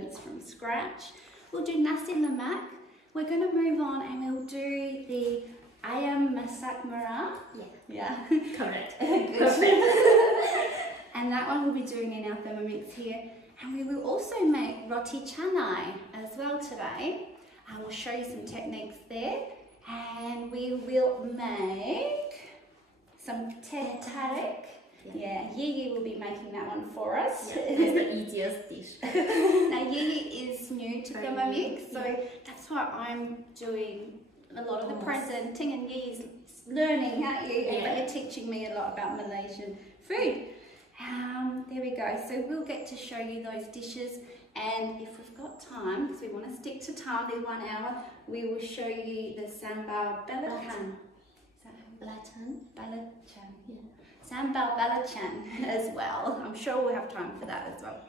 ingredients from scratch. We'll do Nasi Lemak. We're going to move on and we'll do the Ayam Masak Merah. Yeah. Correct. Perfect. And that one we'll be doing in our Thermomix here. And we will also make Roti Canai as well today. And we'll show you some techniques there. And we will make some Teh Tarik. Yeah, Yi will be making that one for us. Yeah, it's the easiest dish. Now Yi is new to Thermomix, so that's why I'm doing a lot of the presenting and Yi's learning, aren't you? Yeah. But you're teaching me a lot about Malaysian food. There we go. So we'll get to show you those dishes, and if we've got time, because we want to stick to time, there's 1 hour, we will show you the Sambal Belacan. Belacan. Yeah. Sambal Belacan as well. I'm sure we'll have time for that as well.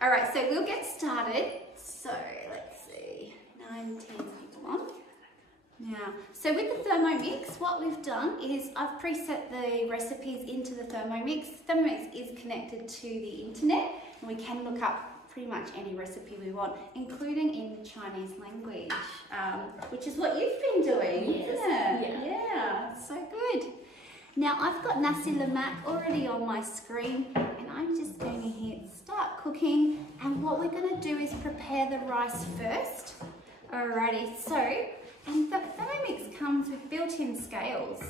All right, so we'll get started. So let's see, 9, 10 people on. Now, so with the Thermomix, what we've done is I've preset the recipes into the Thermomix. Thermomix is connected to the internet, and we can look up pretty much any recipe we want, including in the Chinese language, which is what you've been doing, isn't it? Yeah, so good. Now I've got Nasi Lemak already on my screen, and I'm just going to hit start cooking, and what we're going to do is prepare the rice first. Alrighty, so, and the Thermomix comes with built-in scales.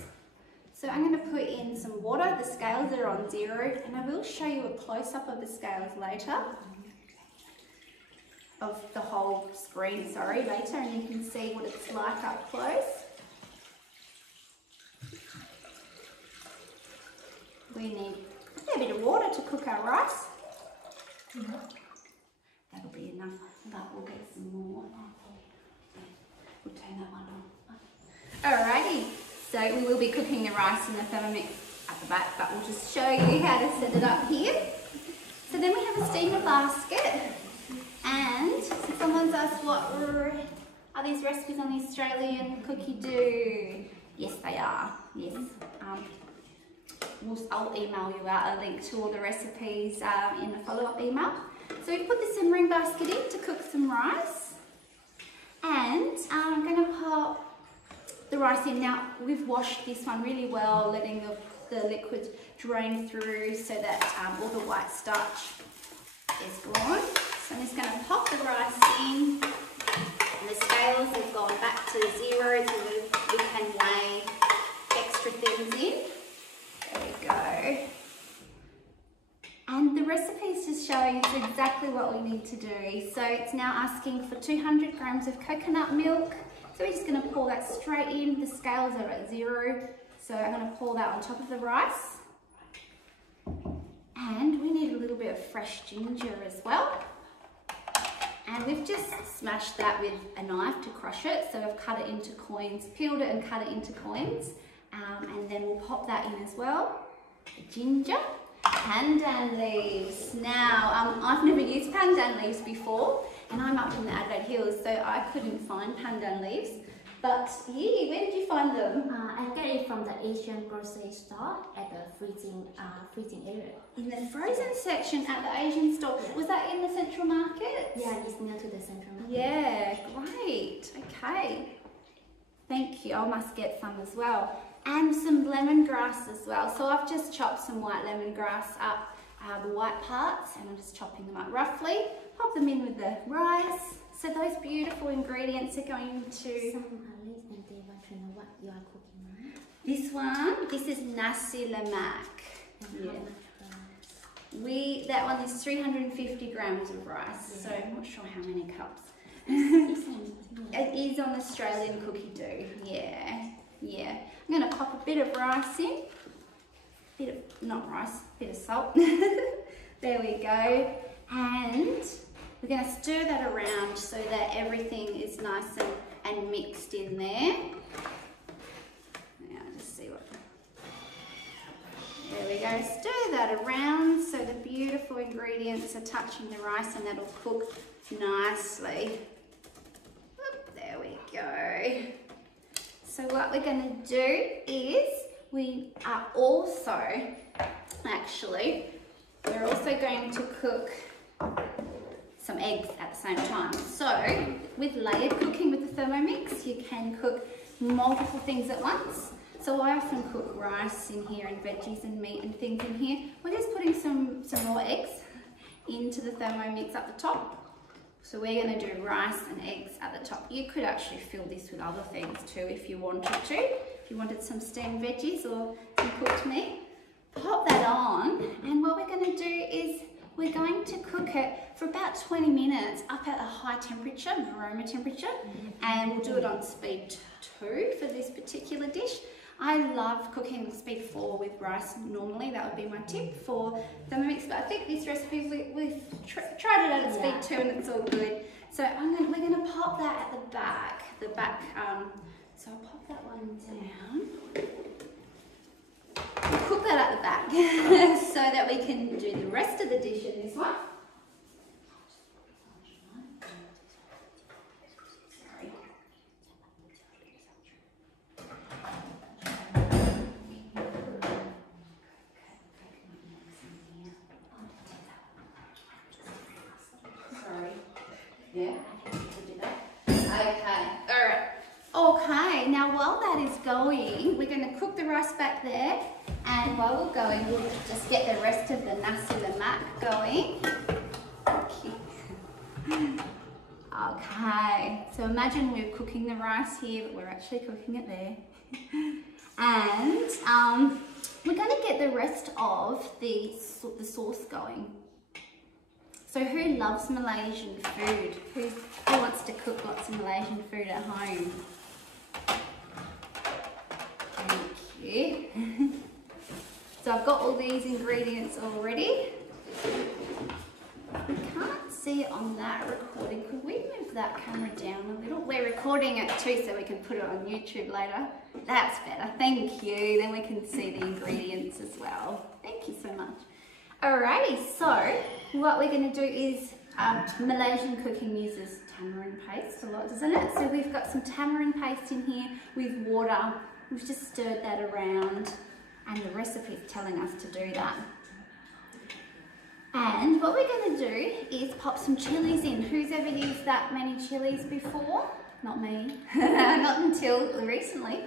So I'm going to put in some water. The scales are on 0, and I will show you a close-up of the scales later. Of the whole screen, later, and you can see what it's like up close. We need a fair bit of water to cook our rice. That'll be enough, but we'll get some more. We'll turn that one on. Alrighty, so we will be cooking the rice in the Thermomix at the back, but we'll just show you how to set it up here. So then we have a steamer basket. And so someone's asked, what are these recipes on the Australian Cookie Do? Yes, they are. Yes. I'll email you out a link to all the recipes in a follow-up email. So we've put the simmering basket in to cook some rice. And I'm going to pop the rice in. Now, we've washed this one really well, letting the liquid drain through so that all the white starch is gone. So I'm just going to pop the rice in, and the scales have gone back to 0, so we can weigh extra things in. There we go. And the recipe is just showing us exactly what we need to do. So it's now asking for 200 grams of coconut milk. So we're just going to pour that straight in. The scales are at 0, so I'm going to pour that on top of the rice. And we need a little bit of fresh ginger as well. And we've just smashed that with a knife to crush it. So I've cut it into coins, peeled it and cut it into coins. And then we'll pop that in as well. The ginger, pandan leaves. Now, I've never used pandan leaves before, and I'm up in the Adelaide Hills, so I couldn't find pandan leaves. But Yi, where did you find them? I get it from the Asian grocery store at the freezing area. In the frozen section at the Asian store. Yeah. Was that in the Central Market? Yeah, it's near to the Central Market. Yeah, great. Okay. Thank you. I must get some as well. And some lemongrass as well. So I've just chopped some white lemongrass up, the white parts, and I'm just chopping them up roughly. Pop them in with the rice. So those beautiful ingredients are going to... Some are late and they want to know what you are cooking, right? This is Nasi Lemak. And how much that one is 350 grams of rice, so I'm not sure how many cups. It is on Australian Cookie Do, yeah. I'm going to pop a bit of rice in, bit of salt. There we go. And we're going to stir that around so that everything is nice and mixed in there. Now, just see what... There we go. Stir that around so the beautiful ingredients are touching the rice, and that'll cook nicely. There we go. So what we're going to do is we're also going to cook some eggs at the same time. So with layered cooking with the Thermomix, you can cook multiple things at once. So I often cook rice in here and veggies and meat and things in here. We're just putting some raw eggs into the Thermomix at the top. So we're going to do rice and eggs at the top. You could actually fill this with other things too if you wanted to. If you wanted some steamed veggies or some cooked meat, pop that on. And what we're going to do is we're going to cook it for about 20 minutes up at a high temperature, aroma temperature, and we'll do it on speed 2 for this particular dish. I love cooking speed 4 with rice normally. That would be my tip for Thermomix, but I think this recipe we've tried it at speed 2 and it's all good. So we're gonna pop that at the back. So I'll pop that one down. We'll cook that at the back so that we can do the rest of the dish in this one. Yeah, do that. Okay, all right. Okay, now while that is going, we're going to cook the rice back there, and while we're going, we'll just get the rest of the Nasi Lemak going. Okay, so imagine we're cooking the rice here, but we're actually cooking it there. And we're going to get the rest of the sauce going. So who loves Malaysian food? Who wants to cook lots of Malaysian food at home? Thank you. So I've got all these ingredients already. We can't see it on that recording. Could we move that camera down a little? We're recording it too so we can put it on YouTube later. That's better, thank you. Then we can see the ingredients as well. Thank you so much. Alrighty, so what we're going to do is Malaysian cooking uses tamarind paste a lot, doesn't it? So we've got some tamarind paste in here with water. We've just stirred that around and the recipe is telling us to do that. And what we're going to do is pop some chilies in. Who's ever used that many chilies before? Not me, not until recently.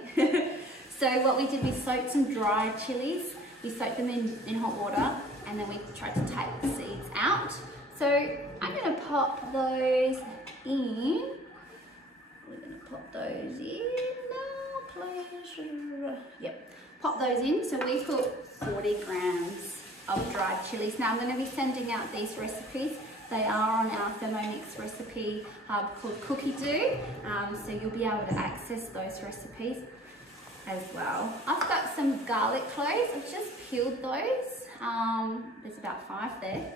So what we did, we soaked some dried chilies. We soaked them in hot water. And then we tried to take the seeds out. So I'm going to pop those in. We're going to pop those in now, pleasure. Yep, pop those in. So we put 40 grams of dried chilies. Now I'm going to be sending out these recipes. They are on our Thermomix recipe hub called Cookie Do. So you'll be able to access those recipes as well. I've got some garlic cloves. I've just peeled those. There's about 5 there.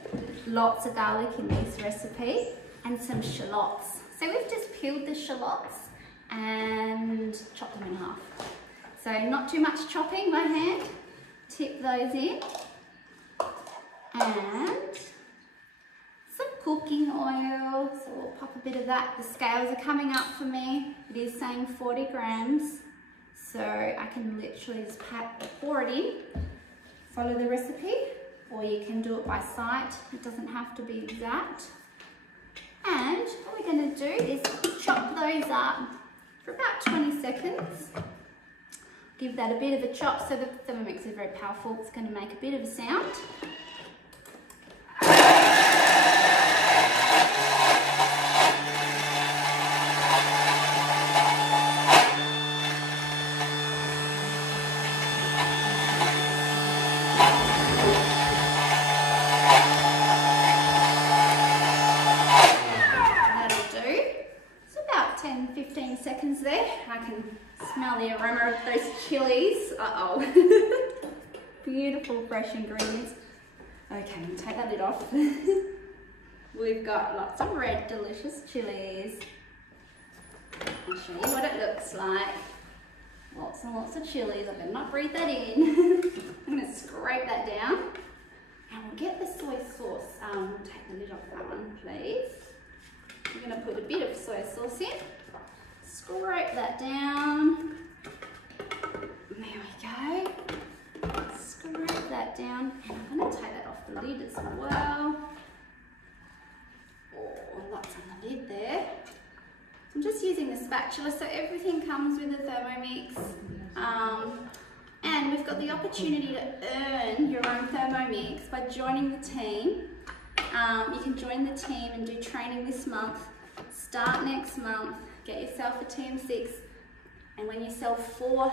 Lots of garlic in this recipe and some shallots. So we've just peeled the shallots and chopped them in half. So not too much chopping by hand. Tip those in. And some cooking oil. So we'll pop a bit of that. The scales are coming up for me. It is saying 40 grams. So I can literally just pour it in. Follow the recipe, or you can do it by sight. It doesn't have to be exact. And what we're going to do is chop those up for about 20 seconds. Give that a bit of a chop. So the Thermomix is very powerful. It's going to make a bit of a sound. There, I can smell the aroma of those chilies. Beautiful fresh ingredients. Okay, I'm gonna take that lid off. We've got lots of red delicious chilies. I'll show you what it looks like. Lots and lots of chilies. I better not breathe that in. I'm gonna scrape that down and we'll get the soy sauce. Take the lid off that one, please. I'm gonna put a bit of soy sauce in. Scrape that down. There we go. Scrape that down. And I'm going to take that off the lid as well. I'm just using the spatula, so everything comes with the Thermomix. And we've got the opportunity to earn your own Thermomix by joining the team. You can join the team and do training this month, start next month, get yourself a team 6, and when you sell 4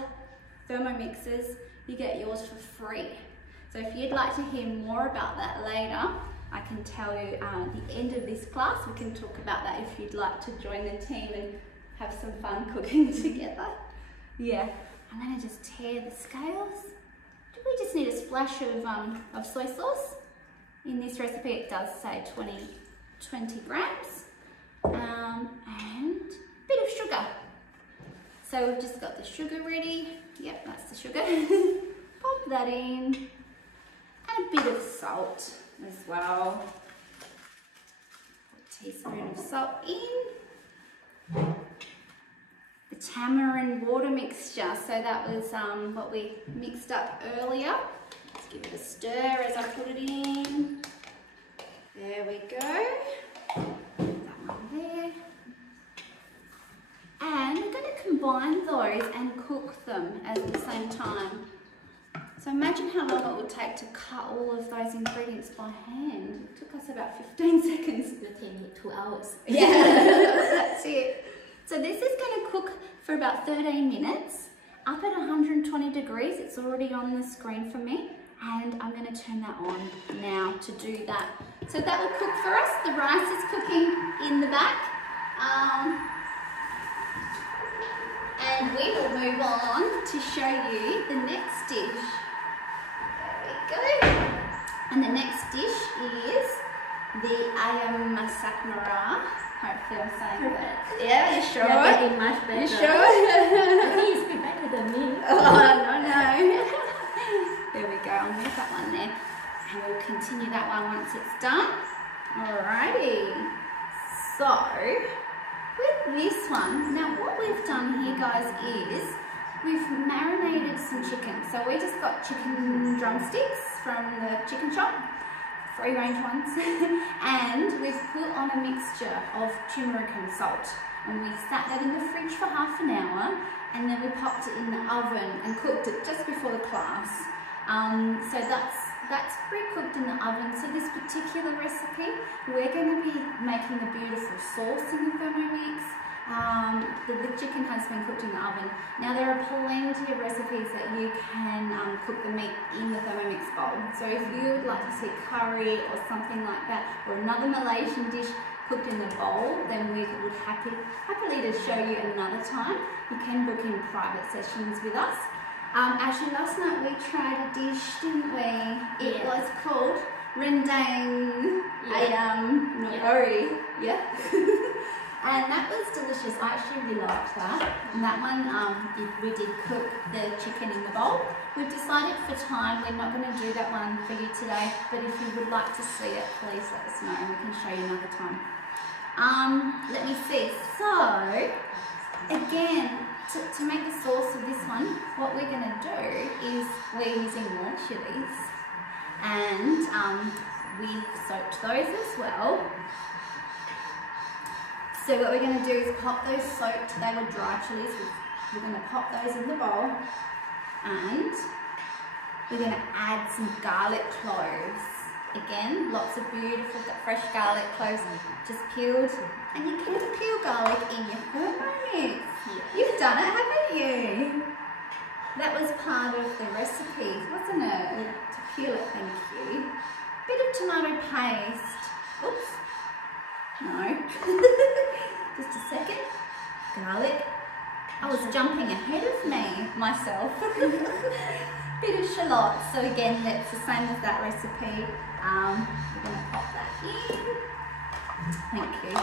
Thermomixes, you get yours for free. So if you'd like to hear more about that later, I can tell you at the end of this class, we can talk about that if you'd like to join the team and have some fun cooking together. Yeah, and then I just tear the scales. Do we just need a splash of soy sauce? In this recipe it does say 20 grams and a bit of sugar. So we've just got the sugar ready. Yep, that's the sugar. Pop that in. And a bit of salt as well. A teaspoon of salt in. The tamarind water mixture. So that was what we mixed up earlier. Let's give it a stir as I put it in. There we go. That one there. And we're going to combine those and cook them at the same time. So imagine how long it would take to cut all of those ingredients by hand. It took us about 15 seconds. It took me 2 hours. Yeah, that's it. So this is going to cook for about 13 minutes, up at 120 degrees. It's already on the screen for me. And I'm going to turn that on now to do that. So that will cook for us. The rice is cooking in the back. And we will move on to show you the next dish. There we go. And the next dish is the Ayam Masak Merah. Hopefully I'm saying that. Yeah, you sure? You're getting much better. You sure? I think you speak better than me. Oh, no. There we go. I'll move that one there. And we'll continue that one once it's done. Alrighty. So, with this one, now what we've done here, guys, is we've marinated some chicken. So we just got chicken drumsticks from the chicken shop, free range ones, and we've put on a mixture of turmeric and salt. And we sat that in the fridge for half an hour, and then we popped it in the oven and cooked it just before the class. So that's pre-cooked in the oven. So this particular recipe, we're going to be making the beautiful sauce in the Thermomix. The chicken has been cooked in the oven. Now there are plenty of recipes that you can cook the meat in the Thermomix bowl. So if you would like to see curry or something like that, or another Malaysian dish cooked in the bowl, then we would happily to show you another time. You can book in private sessions with us. Actually, last night we tried a dish, didn't we? It was called Rendang Ayam Masak. Yeah. And that was delicious. I actually really liked that. And that one, we did cook the chicken in the bowl. We've decided for time we're not going to do that one for you today, but if you would like to see it, please let us know and we can show you another time. Let me see. So, again, to make the sauce of this one, what we're going to do is we're using more chilies, and we soaked those as well. So what we're going to do is pop those soaked, they were dry chilies, we're going to pop those in the bowl, and we're going to add some garlic cloves. Again, lots of beautiful fresh garlic cloves just peeled, and you can peel garlic in your Thermomix. You've done it, haven't you? That was part of the recipe, wasn't it? Yeah. To peel it, thank you. Bit of tomato paste. Oops. No. Just a second. Garlic. I was jumping ahead of myself. Bit of shallots. So again, that's the same as that recipe. We're going to pop that in. Thank you.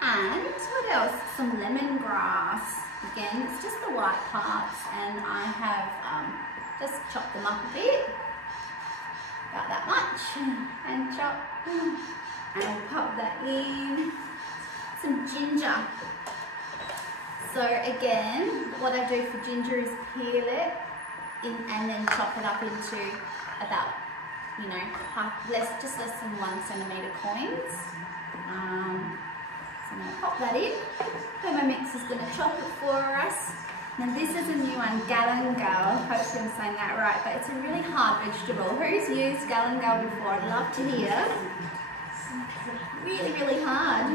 And what else? Some lemongrass. Again, it's just the white parts, and I have just chopped them up a bit. About that much. And chop. And pop that in. Some ginger. So again, what I do for ginger is peel it and then chop it up into about, just less than 1 centimetre coins. So I'm going to pop that in. Thermomix is going to chop it for us. Now this is a new one, galangal. Hopefully I'm saying that right, but it's a really hard vegetable. Who's used galangal before? I'd love to hear. Really, really hard.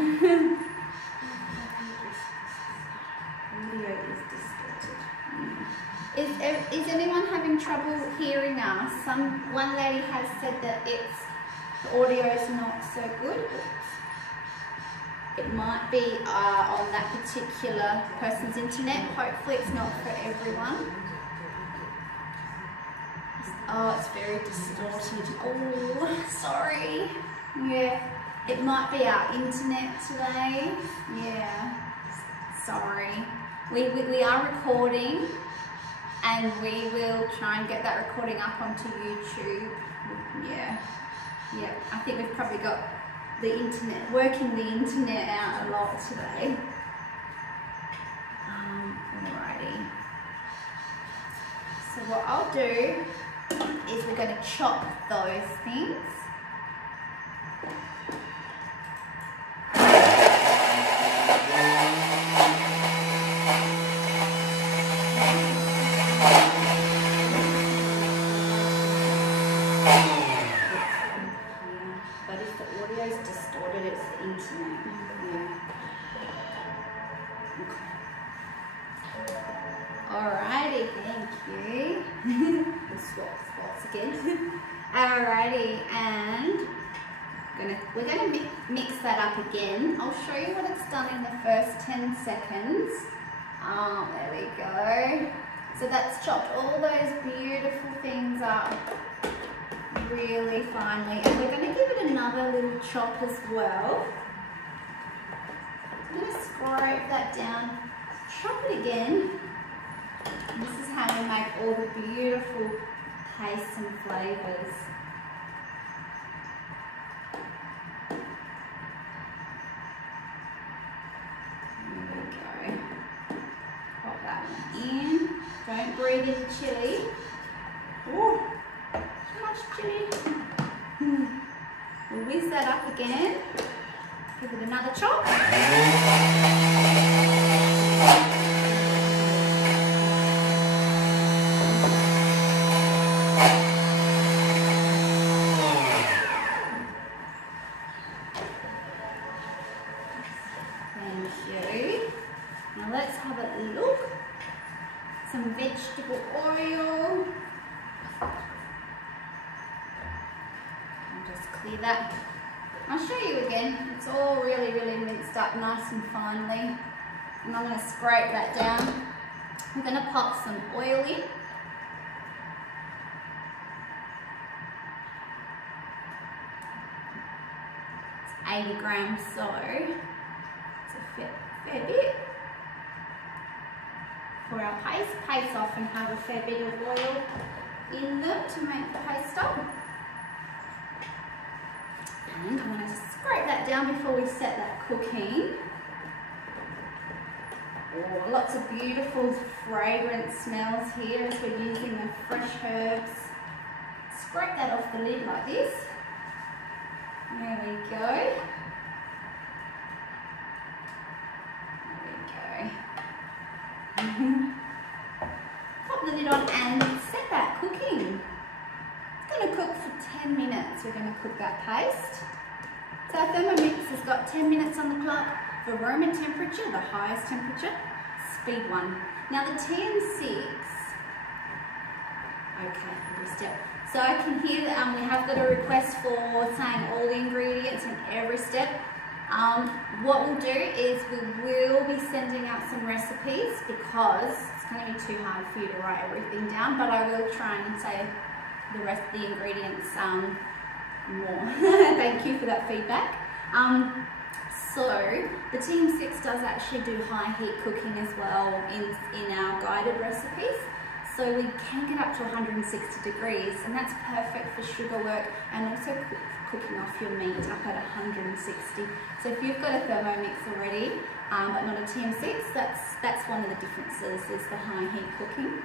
Is anyone having trouble hearing us? One lady has said that the audio is not so good. It might be on that particular person's internet. Hopefully it's not for everyone. Oh, it's very distorted. Oh, sorry. Yeah, it might be our internet today. Yeah, sorry. We are recording, and we will try and get that recording up onto YouTube. Yeah, I think we've probably got the internet, working the internet out a lot today. Alrighty. So what I'll do is we're going to chop those things. But if the audio is distorted, it's the internet. Yeah. Okay. Alrighty, thank you. We'll swap spots again. Alrighty, and we're gonna mix that up again. I'll show you what it's done in the first 10 seconds. Oh, there we go. So that's chopped all those beautiful things up really finely, and we're going to give it another little chop as well. I'm going to scrape that down, chop it again. And this is how we make all the beautiful tastes and flavours. There we go. Pop that one in. Don't breathe in the chilli. Ooh. Chili. We'll whiz that up again. Give it another chop. Thank you. Now let's have a look. Some vegetable oil. Clear that. I'll show you again. It's all really, really minced up nice and finely. And I'm going to scrape that down. We're going to pop some oil in. It's 80 grams, so it's a fair bit. For our paste, pastes often have a fair bit of oil in them to make the paste up. And I'm going to scrape that down before we set that cooking. Oh, lots of beautiful fragrant smells here as we're using the fresh herbs. Scrape that off the lid like this. There we go. There we go. Pop the lid on and set that cooking. It's going to cook for 10 minutes. We're going to cook that paste. So our Thermomix has got 10 minutes on the clock for Roman temperature, the highest temperature, speed 1. Now the TM6, okay, every step. So I can hear that we have got a request for saying all the ingredients in every step. What we'll do is we will be sending out some recipes because it's going to be too hard for you to write everything down, but I will try and say the rest of the ingredients more. Thank you for that feedback. So the TM6 does actually do high heat cooking as well in our guided recipes. So we can get up to 160 degrees, and that's perfect for sugar work and also cooking off your meat up at 160. So if you've got a Thermomix already, but not a TM6, that's one of the differences, is the high heat cooking.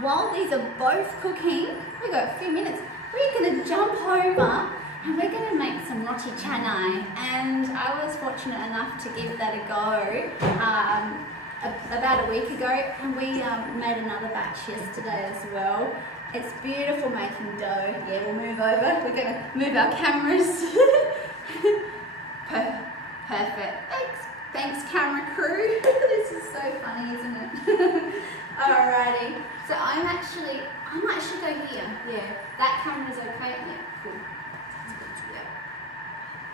While these are both cooking, we've got a few minutes, we're going to jump over And we're going to make some Roti Canai, and I was fortunate enough to give that a go about a week ago, and we made another batch yesterday as well. It's beautiful making dough. Yeah, we'll move over. We're going to move our cameras. Perfect. Thanks camera crew. This is so funny, isn't it? Alrighty. So I might actually go here. Yeah, that camera's okay. Yeah, cool. Yeah.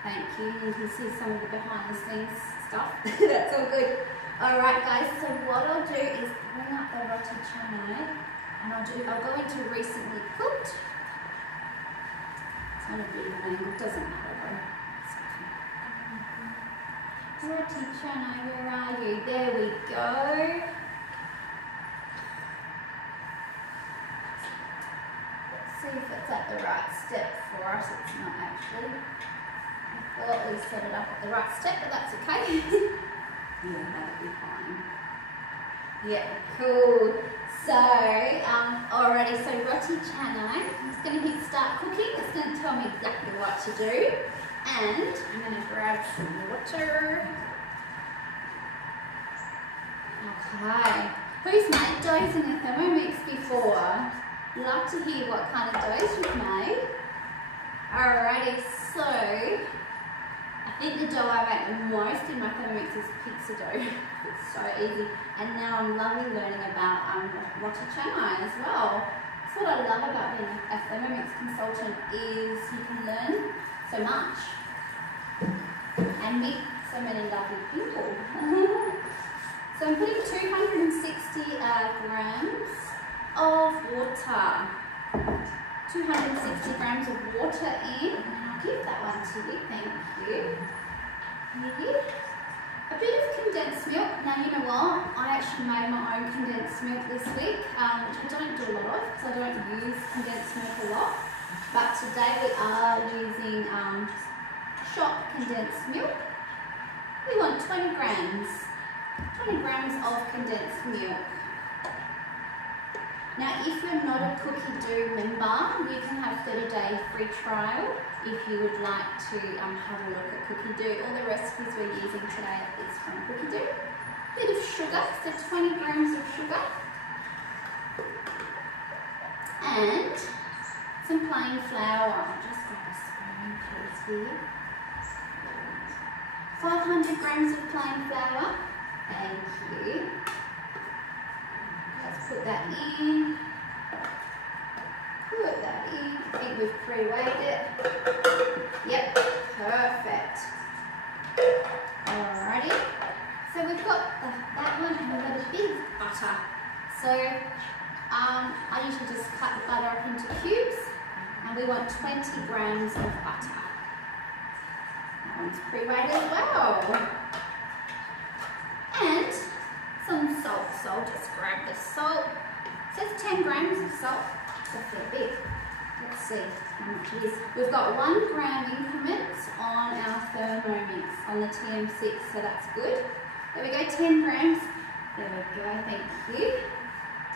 Thank you. You can see some of the behind the scenes stuff. That's all good. Alright guys, so what I'll do is bring up the Roti Canai, and I'll go into recently cooked. It's on a bit of an angle, doesn't matter though. Roti Canai, where are you? There we go. Let's see if it's at the right step for us. It's not actually. I thought we set it up at the right step, but that's okay. Yeah, that'll be fine. Yeah, cool. So, alrighty, so Roti Canai, I'm just going to hit start cooking. It's going to tell me exactly what to do. And I'm going to grab some water. Okay. Who's made doughs in the Thermomix before? Love to hear what kind of doughs you've made. Alrighty, so I think the dough I make the most in my Thermomix is pizza dough. It's so easy. And now I'm loving learning about Roti Canai as well. That's what I love about being a Thermomix consultant is you can learn so much and meet so many lovely people. So I'm putting 260 grams of water. 260 grams of water in, and I'll give that one to you, thank you. Here. A bit of condensed milk. Now you know what, I actually made my own condensed milk this week, which I don't do a lot of because I don't use condensed milk a lot. But today we are using shop condensed milk. We want 20 grams of condensed milk. Now, if you're not a cookie dough member, you can have 30-day free trial if you would like to have a look at cookie dough. All the recipes we're using today is from cookie dough. A bit of sugar, so 20 grams of sugar. And some plain flour. I'll just grab a spoon, please, here. 500 grams of plain flour. Thank you. Let's put that in. Put that in. I think we've pre-weighed it. Yep, perfect. Alrighty. So we've got that one, and we've got a bit of butter. So I usually just cut the butter up into cubes, and we want 20 grams of butter. That one's pre-weighed as well. And some salt, so I'll just grab the salt. It says 10 grams of salt. That's a bit. Let's see how much it is. We've got 1 gram increments on our Thermomix on the TM6, so that's good. There we go, 10 grams. There we go, thank you.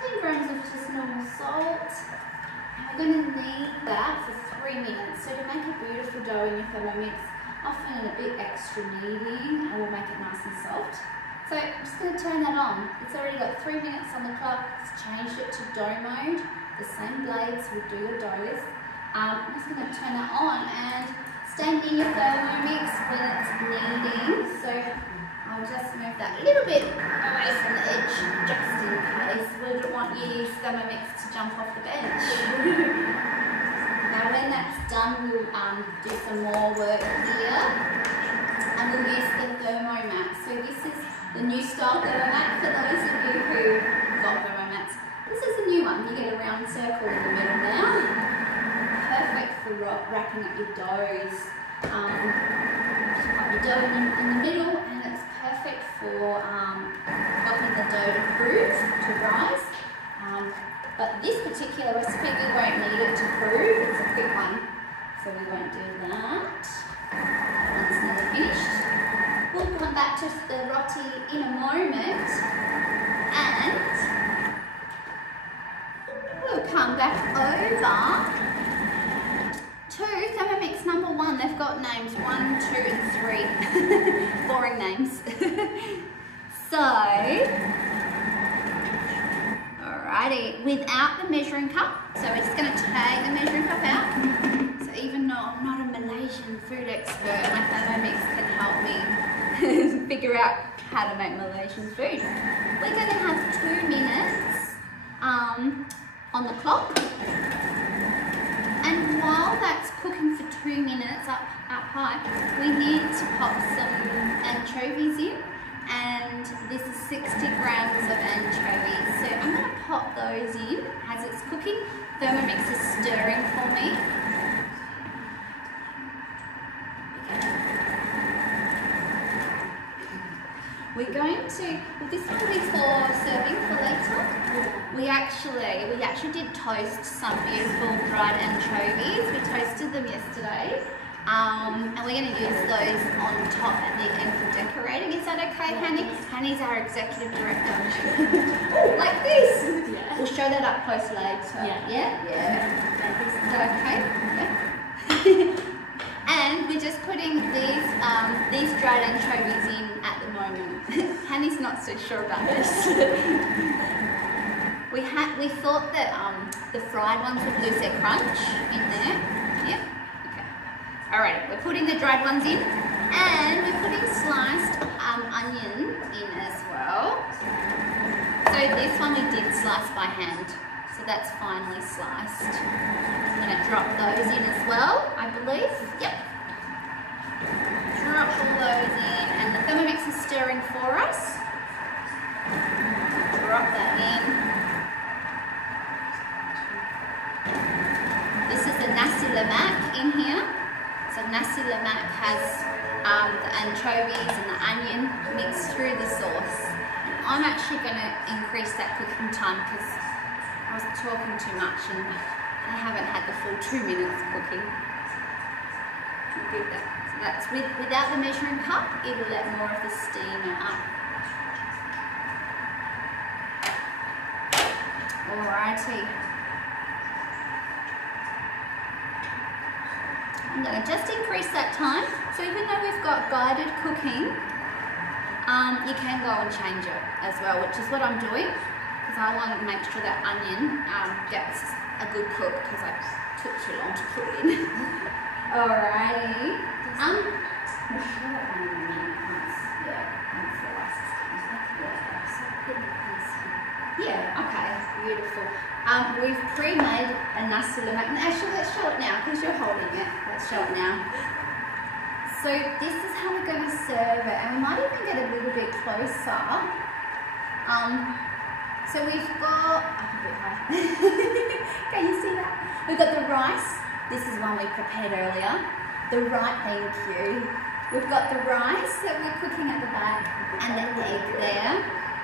10 grams of just normal salt. And we're going to need that for 3 minutes. So to make a beautiful dough in your Thermomix, often a bit extra kneading, and we'll make it nice and soft. So I'm just going to turn that on. It's already got 3 minutes on the clock. It's changed it to dough mode. The same blades will do the doughs. I'm just going to turn that on and stay near your Thermomix when it's kneading. So I'll just move that a little bit away from the edge just in case. We don't want your Thermomix to jump off the bench. Now when that's done, we'll do some more work here. And we'll use the Thermomat. So this is the new style Thermomat for those of you who got Thermomats. This is a new one. You get a round circle in the middle now. Perfect for wrapping up your doughs. Just pop your dough in the middle, and it's perfect for helping the dough to prove, to rise. But this particular recipe, we won't need it to prove. It's a quick one, so we won't do that. Once nearly finished. We'll come back to the roti in a moment, and we'll come back over to Thermomix number 1, they've got names 1, 2 and 3. Boring names. So, alrighty, without the measuring cup. So we're just going to take the measuring cup out. So even though I'm not a Malaysian food expert, my Thermomix can help me figure out how to make Malaysian food. We're going to have 2 minutes on the clock. And while that's cooking for 2 minutes up high, we need to pop some anchovies in. And this is 60 grams of anchovies. So I'm going to pop those in as it's cooking. Thermomix is stirring for me. We're going to, well, this will be for serving for later. We actually did toast some beautiful dried anchovies. We toasted them yesterday. And we're going to use those on top at the end for decorating. Is that okay, Hanny? Hanny's our executive director. Oh, like this. Yeah. We'll show that up close later. Yeah. Is that okay? Yeah. And we're just putting these dried anchovies in at the moment. Hanny's not so sure about this. We thought that the fried ones would lose their crunch in there. Yeah. Alright, we're putting the dried ones in, and we're putting sliced onion in as well. So this one we did slice by hand, so that's finely sliced. I'm going to drop those in as well, I believe. Yep. Drop all those in, and the Thermomix is stirring for us. Drop that in. This is the Nasi Lemak in here. So Nasi Lemak has the anchovies and the onion mixed through the sauce. And I'm actually going to increase that cooking time because I was talking too much and I haven't had the full 2 minutes cooking. So that's without the measuring cup, it'll let more of the steam up. Alrighty. I'm going to just increase that time. So even though we've got guided cooking, you can go and change it as well, which is what I'm doing because I want to make sure that onion gets a good cook because I took too long to put it in. Alrighty. Yeah, okay, beautiful. We've pre-made a Nasi Lemak. Actually, let's show it now because you're holding it. Let's show it now. So this is how we're going to serve it, and we might even get a little bit closer. So we've got, can you see that? We've got the rice. This is one we prepared earlier. The rice, thank you. We've got the rice that we're cooking at the back, and the egg there.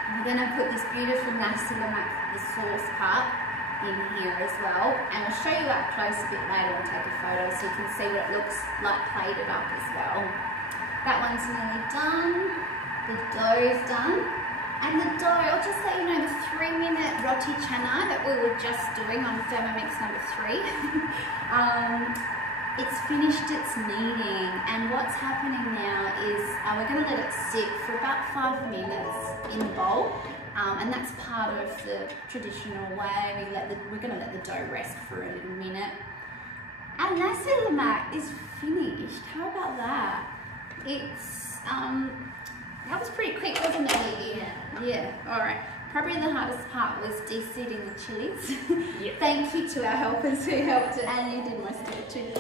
We're going to put this beautiful Nasi Lemak, the sauce part, in here as well. And I'll show you up close a bit later and take a photo so you can see what it looks like plated up as well. That one's nearly done. The dough's done. And the dough, I'll just let you know, the 3-minute Roti Canai that we were just doing on Thermomix number 3. It's finished its kneading, and what's happening now is we're going to let it sit for about 5 minutes in the bowl, and that's part of the traditional way. We're going to let the dough rest for a little minute. Our Nasi Lemak is finished. How about that? It's that was pretty quick, wasn't it? Yeah. All right. Probably the hardest part was de-seeding the chilies. Yep. Thank you to our helpers who helped it, and you did most of it too.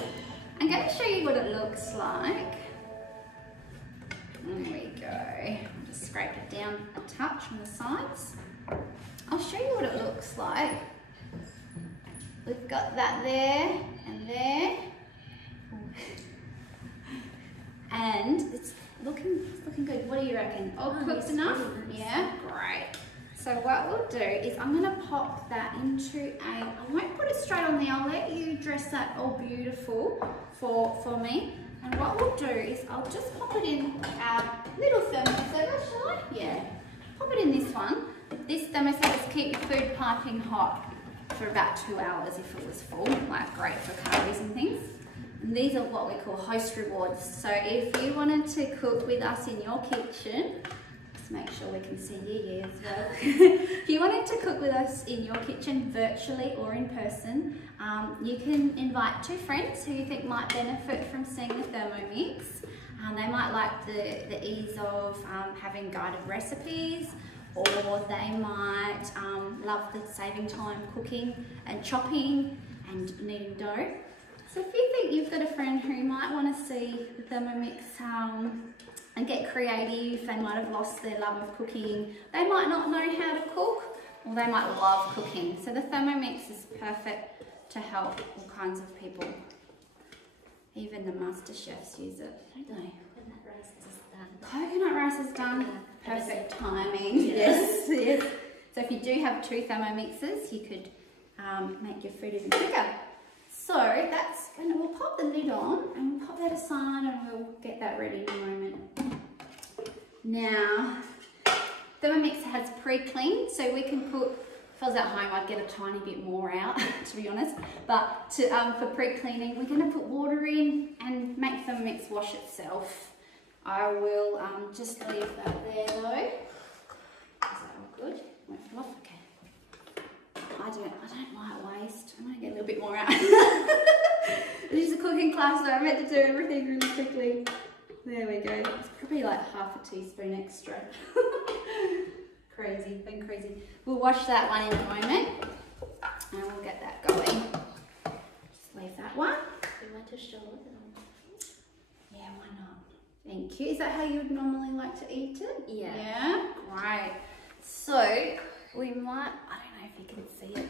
I'm going to show you what it looks like. There we go. I'll just scrape it down a touch on the sides. I'll show you what it looks like. We've got that there and there. And it's looking good. What do you reckon? All cooked enough? Yeah, great. So what we'll do is I'm going to pop that into I won't put it straight on there, I'll let you dress that all beautiful for me. And what we'll do is I'll just pop it in our little thermostat, shall I? Yeah. Pop it in this one. This thermostat keep your food piping hot for about 2 hours if it was full, like great for curries and things. And these are what we call host rewards. So if you wanted to cook with us in your kitchen, let's make sure we can see Yi as well. If you wanted to cook with us in your kitchen virtually or in person, you can invite 2 friends who you think might benefit from seeing the Thermomix. They might like the ease of having guided recipes, or they might love the saving time cooking and chopping and kneading dough. So if you think you've got a friend who might want to see the Thermomix and get creative, they might have lost their love of cooking, they might not know how to cook, or they might love cooking. So the Thermomix is perfect to help all kinds of people. Even the master chefs use it, don't they? Coconut rice is done. Coconut rice is done. Yeah. Perfect timing. Yes, yes. So if you do have 2 Thermomixes, you could make your food even quicker. So that's gonna, we'll pop the lid on and we'll pop that aside and we'll get that ready in a moment. Now, Thermomix has pre-cleaned, so we can put, if I was at home, I'd get a tiny bit more out, to be honest. But for pre-cleaning, we're going to put water in and make Thermomix wash itself. I will just leave that there though. Is that all good? Won't fall off? Okay. I don't like waste. I'm going to get a little bit more out. This is a cooking class, so I meant to do everything really quickly. There we go. It's probably like half a teaspoon extra. Crazy, been crazy. We'll wash that one in a moment and we'll get that going. Just leave that one. You want to show it? Yeah, why not? Thank you. Is that how you would normally like to eat it? Yeah. Yeah? Great. So we might, I don't know if you can see it.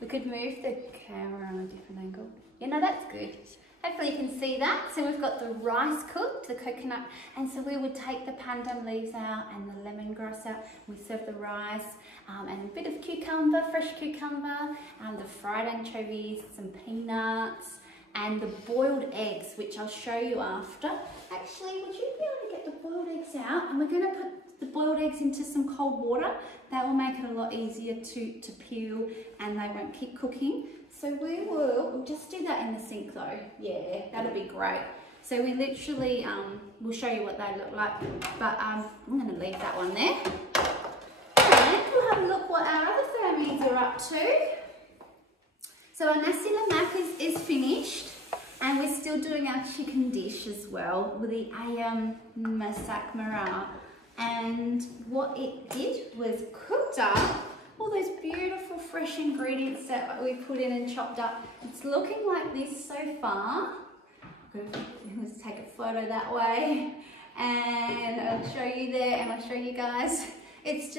We could move the camera on a different angle. Yeah, no, that's good. Hopefully you can see that. So we've got the rice cooked, the coconut, and so we would take the pandan leaves out and the lemongrass out. We serve the rice and a bit of cucumber, fresh cucumber, the fried anchovies, some peanuts, and the boiled eggs, which I'll show you after. Actually, would you be able to get the boiled eggs out? And we're going to put the boiled eggs into some cold water. That will make it a lot easier to peel and they won't keep cooking. So we'll just do that in the sink though. Yeah, that'll be great. So we literally, we'll show you what they look like, but I'm going to leave that one there. And we'll have a look what our other Thermies are up to. So our Nasi Lemak is finished, and we're still doing our chicken dish as well with the Ayam Masak Merah. And what it did was cooked up all those beautiful fresh ingredients that we put in and chopped up. It's looking like this so far. Let's take a photo that way and I'll show you there and I'll show you guys. It's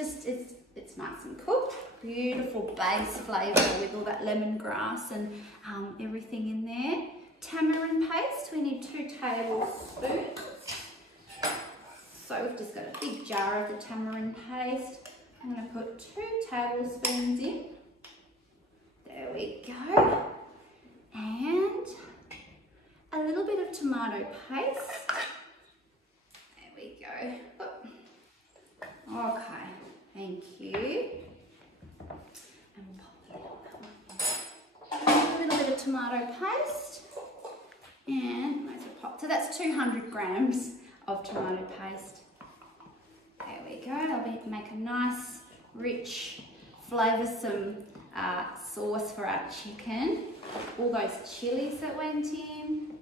nice and cooked. Beautiful base flavour with all that lemongrass and everything in there. Tamarind paste, we need 2 tablespoons. So we've just got a big jar of the tamarind paste. I'm going to put 2 tablespoons in. There we go. And a little bit of tomato paste. There we go. Oh. Okay, thank you. And we'll pop that on that one. A little bit of tomato paste. And so that's 200 grams of tomato paste. There we go. That'll make a nice, rich, flavoursome sauce for our chicken. All those chilies that went in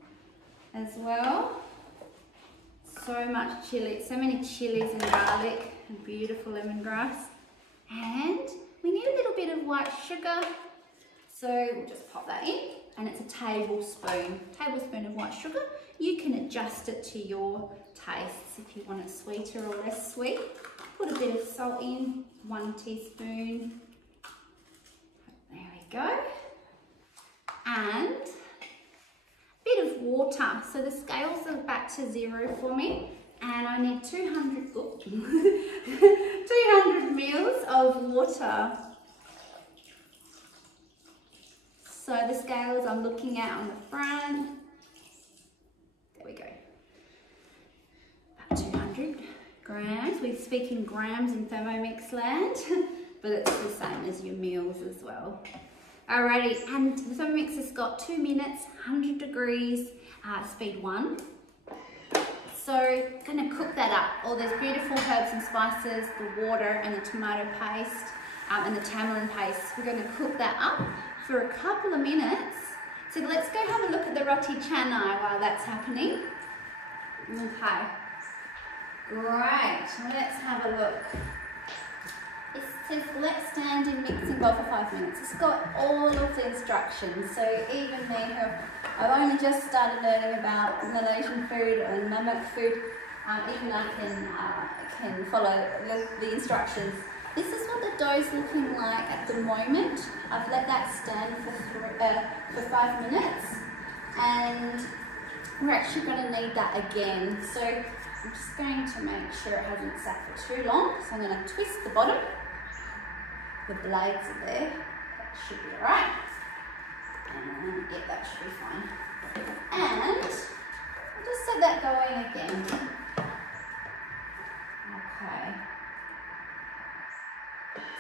as well. So much chili, so many chilies and garlic and beautiful lemongrass. And we need a little bit of white sugar. So we'll just pop that in. And it's a tablespoon of white sugar. You can adjust it to your tastes if you want it sweeter or less sweet. Put a bit of salt in, 1 teaspoon. There we go. And a bit of water. So the scales are back to 0 for me. And I need 200 mils of water. So the scales I'm looking at on the front. There we go. About 200 grams. We speak in grams in Thermomix land, but it's the same as your meals as well. Alrighty, and the Thermomix has got 2 minutes, 100 degrees, speed 1. So gonna cook that up. All those beautiful herbs and spices, the water and the tomato paste and the tamarind paste. We're gonna cook that up for a couple of minutes. So let's go have a look at the Roti Canai while that's happening. Okay, great, let's have a look. It says let's stand in mixing bowl for 5 minutes. It's got all of the instructions, so even me, who I've only just started learning about Malaysian food and Mamak food, even I can follow the instructions. This is what the dough's looking like at the moment. I've let that stand for 5 minutes, and we're actually going to need that again. So I'm just going to make sure it hasn't sat for too long. So I'm going to twist the bottom. The blades are there. That should be alright. And yeah, that should be fine. And I'll just set that going again. Okay.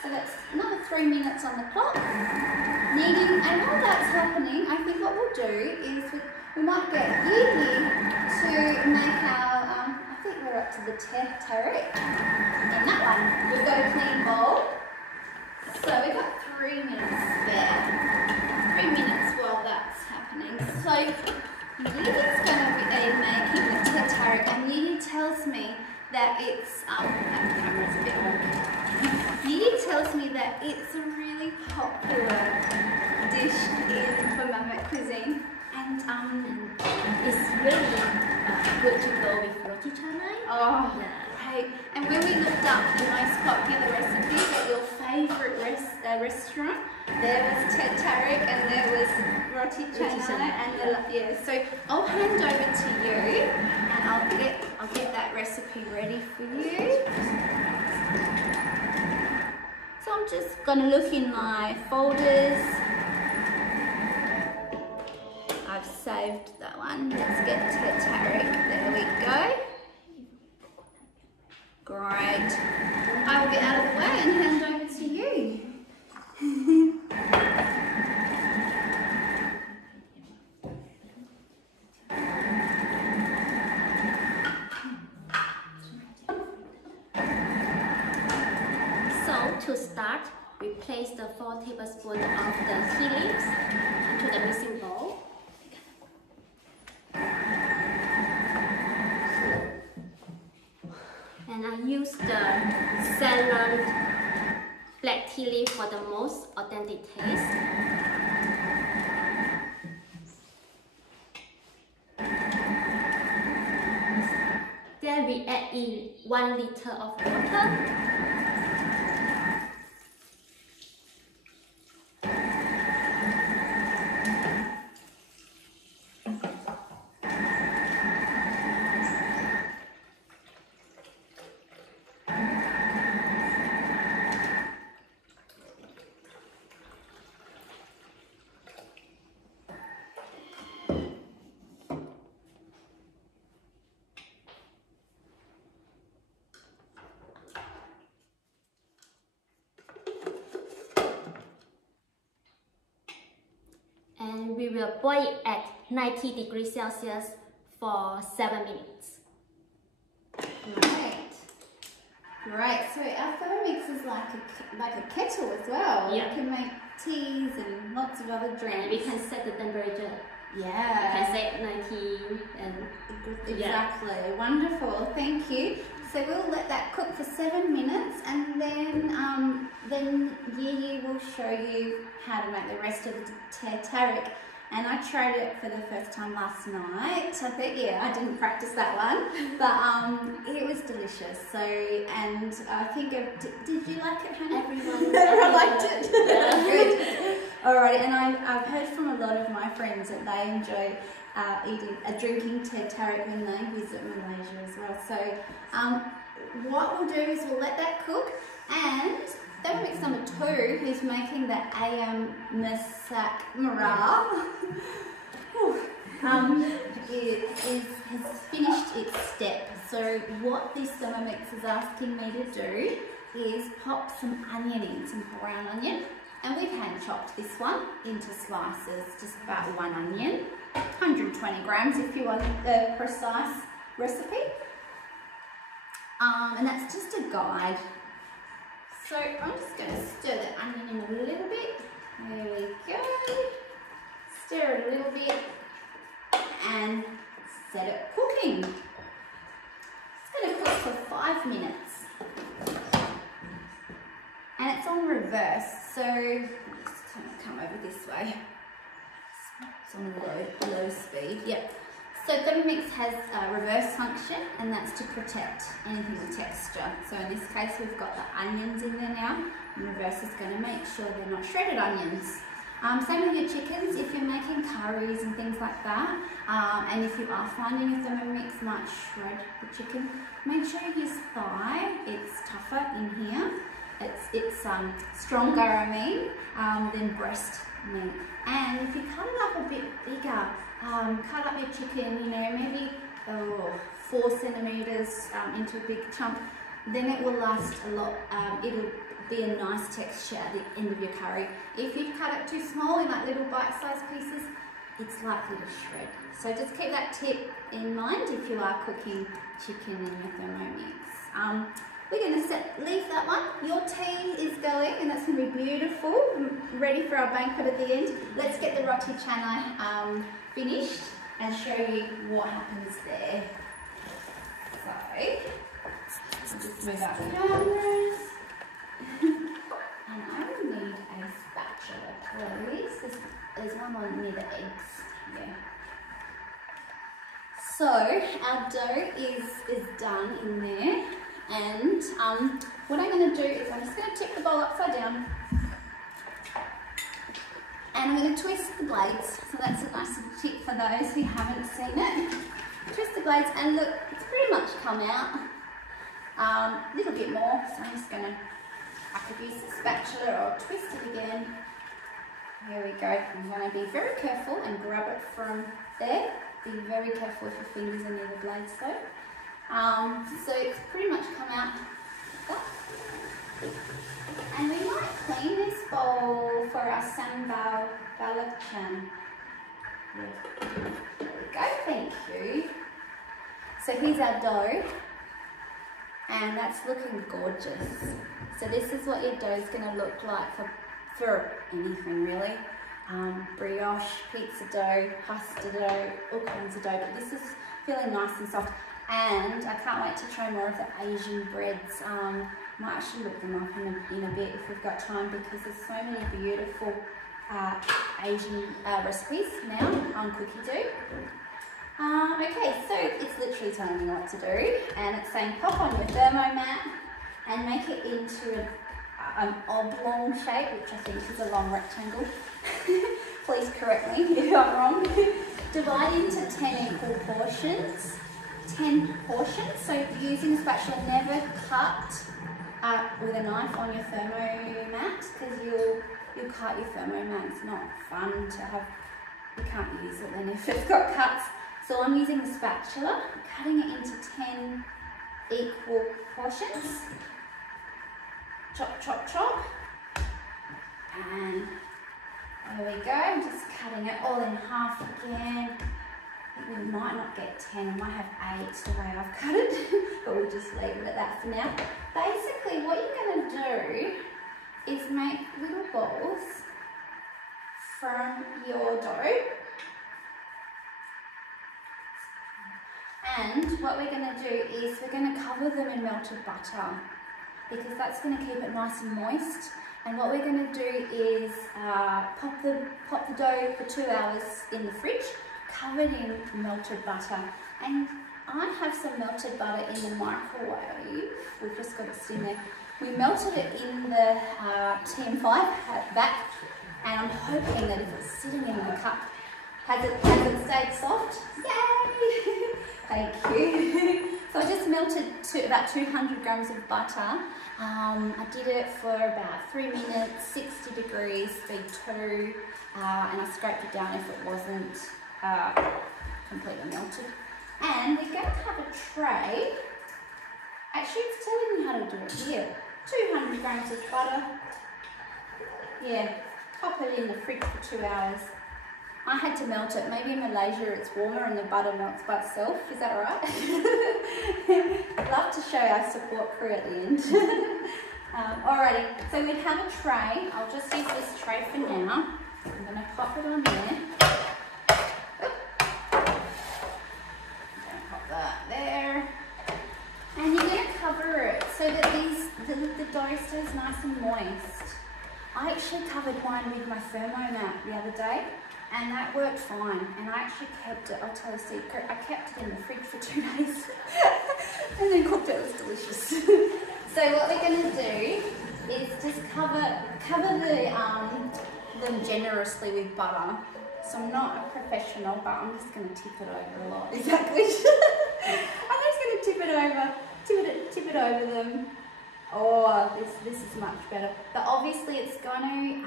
So that's another 3 minutes on the clock. And while that's happening, I think what we'll do is we might get Yi to make our, I think we're up to the Teh Tarik. And that one, we've got a clean bowl. So we've got 3 minutes spare. 3 minutes while that's happening. So Yi's going to be making the Teh Tarik, and Yi tells me that it's, that camera's a bit wonky. Yi tells me that it's a really popular dish for Mamak cuisine, and it's really good to go with Roti Canai. Oh, right. And when we looked up the most popular recipes at your favourite restaurant, there was Teh Tarik and there was Roti Canai, and so I'll hand over to you, and I'll get that recipe ready for you. So I'm just gonna look in my folders. I've saved that one. Let's get Teh Tarik. There we go. Great. I will get out of the way and hand over to you. So to start, we place the 4 tablespoons of the tea leaves into the mixing bowl. And I use the Ceylon black tea leaf for the most authentic taste. Then we add in 1 liter of water. And we will boil it at 90 degrees Celsius for 7 minutes. Great. Great. So our Thermomix is like a kettle as well. Yeah. You can make teas and lots of other drinks. And we can set the temperature. Yeah. We can set 90 and exactly. Yeah. Wonderful. Thank you. So we'll let that cook for 7 minutes, and then Yi will show you how to make the rest of the Teh Tarik. And I tried it for the first time last night. I think, yeah, I didn't practice that one, but it was delicious. So, and I think, did you like it, Hannah? Everyone liked it. Yeah. Good. Alright, and I've heard from a lot of my friends that they enjoy drinking Teh Tarik when they visit Malaysia as well. So, what we'll do is we'll let that cook, and Thermomix number 2, who's making the Ayam Masak Merah, has finished its step. So what this Thermomix is asking me to do is pop some onion in, some brown onion, And we've hand chopped this one into slices, just about 1 onion, 120 grams if you want the precise recipe. And that's just a guide. So I'm just going to stir the onion in a little bit. There we go. Stir it a little bit and set it cooking. It's going to cook for 5 minutes. And it's on reverse, so I'm just going to come over this way. It's on low speed. Yep. So Thermomix has a reverse function, and that's to protect anything with texture. So in this case, we've got the onions in there now, and reverse is going to make sure they're not shredded onions. Same with your chickens, if you're making curries and things like that, and if you are finding your Thermomix might shred the chicken, make sure you use thigh. It's tougher in here. It's stronger, than breast meat. And if you cut it up a bit bigger, cut up your chicken, you know, maybe 4 centimeters into a big chunk, then it will last a lot. It'll be a nice texture at the end of your curry. If you cut it too small in like little bite-sized pieces, it's likely to shred. So just keep that tip in mind if you are cooking chicken in your Thermomix. We're going to leave that one. Your tea is going, and that's going to be beautiful, ready for our banquet at the end. Let's get the Roti Canai finished and show you what happens there. So, I'll just move out the cameras. And I will need a spatula, please. There's one on near the eggs. Yeah. So, our dough is done in there. And what I'm going to do is I'm just going to tip the bowl upside down, and I'm going to twist the blades. So that's a nice tip for those who haven't seen it. Twist the blades, and look, it's pretty much come out. A little bit more, so I'm just going to, I could use the spatula or twist it again. Here we go. I'm going to be very careful and grab it from there. Be very careful if your fingers are near the blades though. So it's pretty much come out like that. And we might clean this bowl for our Sambal Belacan. There we go, thank you. So here's our dough, and that's looking gorgeous. So this is what your dough is going to look like for anything really. Brioche, pizza dough, pasta dough, all kinds of dough, but this is feeling nice and soft. And I can't wait to try more of the Asian breads. Might actually look them up in a bit if we've got time, because there's so many beautiful Asian recipes now on cookie dough. Okay, so it's literally telling me what to do, and it's saying pop on your thermomat and make it into an oblong shape, which I think is a long rectangle. Please correct me if I'm wrong. Divide into 10 equal portions. 10 portions, so using a spatula, never cut with a knife on your thermomat, because you'll cut your thermomat. It's not fun to have, you can't use it then if it's got cuts. So I'm using the spatula, cutting it into 10 equal portions. Chop, chop, chop. And there we go, I'm just cutting it all in half again. We might not get 10, we might have 8 the way I've cut it, but we'll just leave it at that for now. Basically, what you're going to do is make little balls from your dough. And what we're going to do is we're going to cover them in melted butter, because that's going to keep it nice and moist. And what we're going to do is pop the dough for 2 hours in the fridge, covered in melted butter. And I have some melted butter in the microwave. We've just got it sitting there. We melted it in the TM5 at the back, and I'm hoping that if it's sitting in the cup, has it stayed soft? Yay! Thank you. So I just melted about 200 grams of butter. I did it for about 3 minutes, 60 degrees, speed 2, and I scraped it down if it wasn't completely melted. And we're going to have a tray. Actually, it's telling me how to do it here. 200 grams of butter. Yeah, pop it in the fridge for 2 hours. I had to melt it. Maybe in Malaysia it's warmer and the butter melts by itself. Is that right? I'd love to show our support crew at the end. Alrighty, so we have a tray. I'll just use this tray for now. I'm going to pop it on there. Pop that there. And you're going to cover it so that the dough stays nice and moist. I actually covered mine with my Thermomix the other day, and that worked fine. And I actually kept it, I'll tell you a secret, I kept it in the fridge for 2 days and then cooked it. It was delicious. So what we're going to do is just cover them generously with butter. So I'm not a professional, but I'm just going to tip it over a lot. Is that good? I'm just going to tip it over them. Oh, this is much better. But obviously it's going to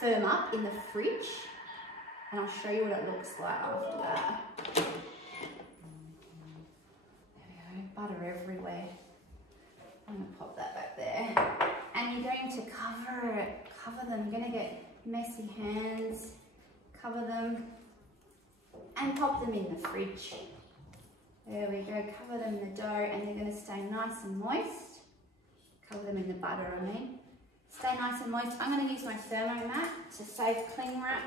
firm up in the fridge, and I'll show you what it looks like after that. There we go, butter everywhere. I'm going to pop that back there. And you're going to cover them. You're going to get messy hands, cover them, and pop them in the fridge. There we go, cover them in the dough, and they're going to stay nice and moist. Cover them in the butter, I mean. Stay nice and moist. I'm going to use my Thermomix to save cling wrap,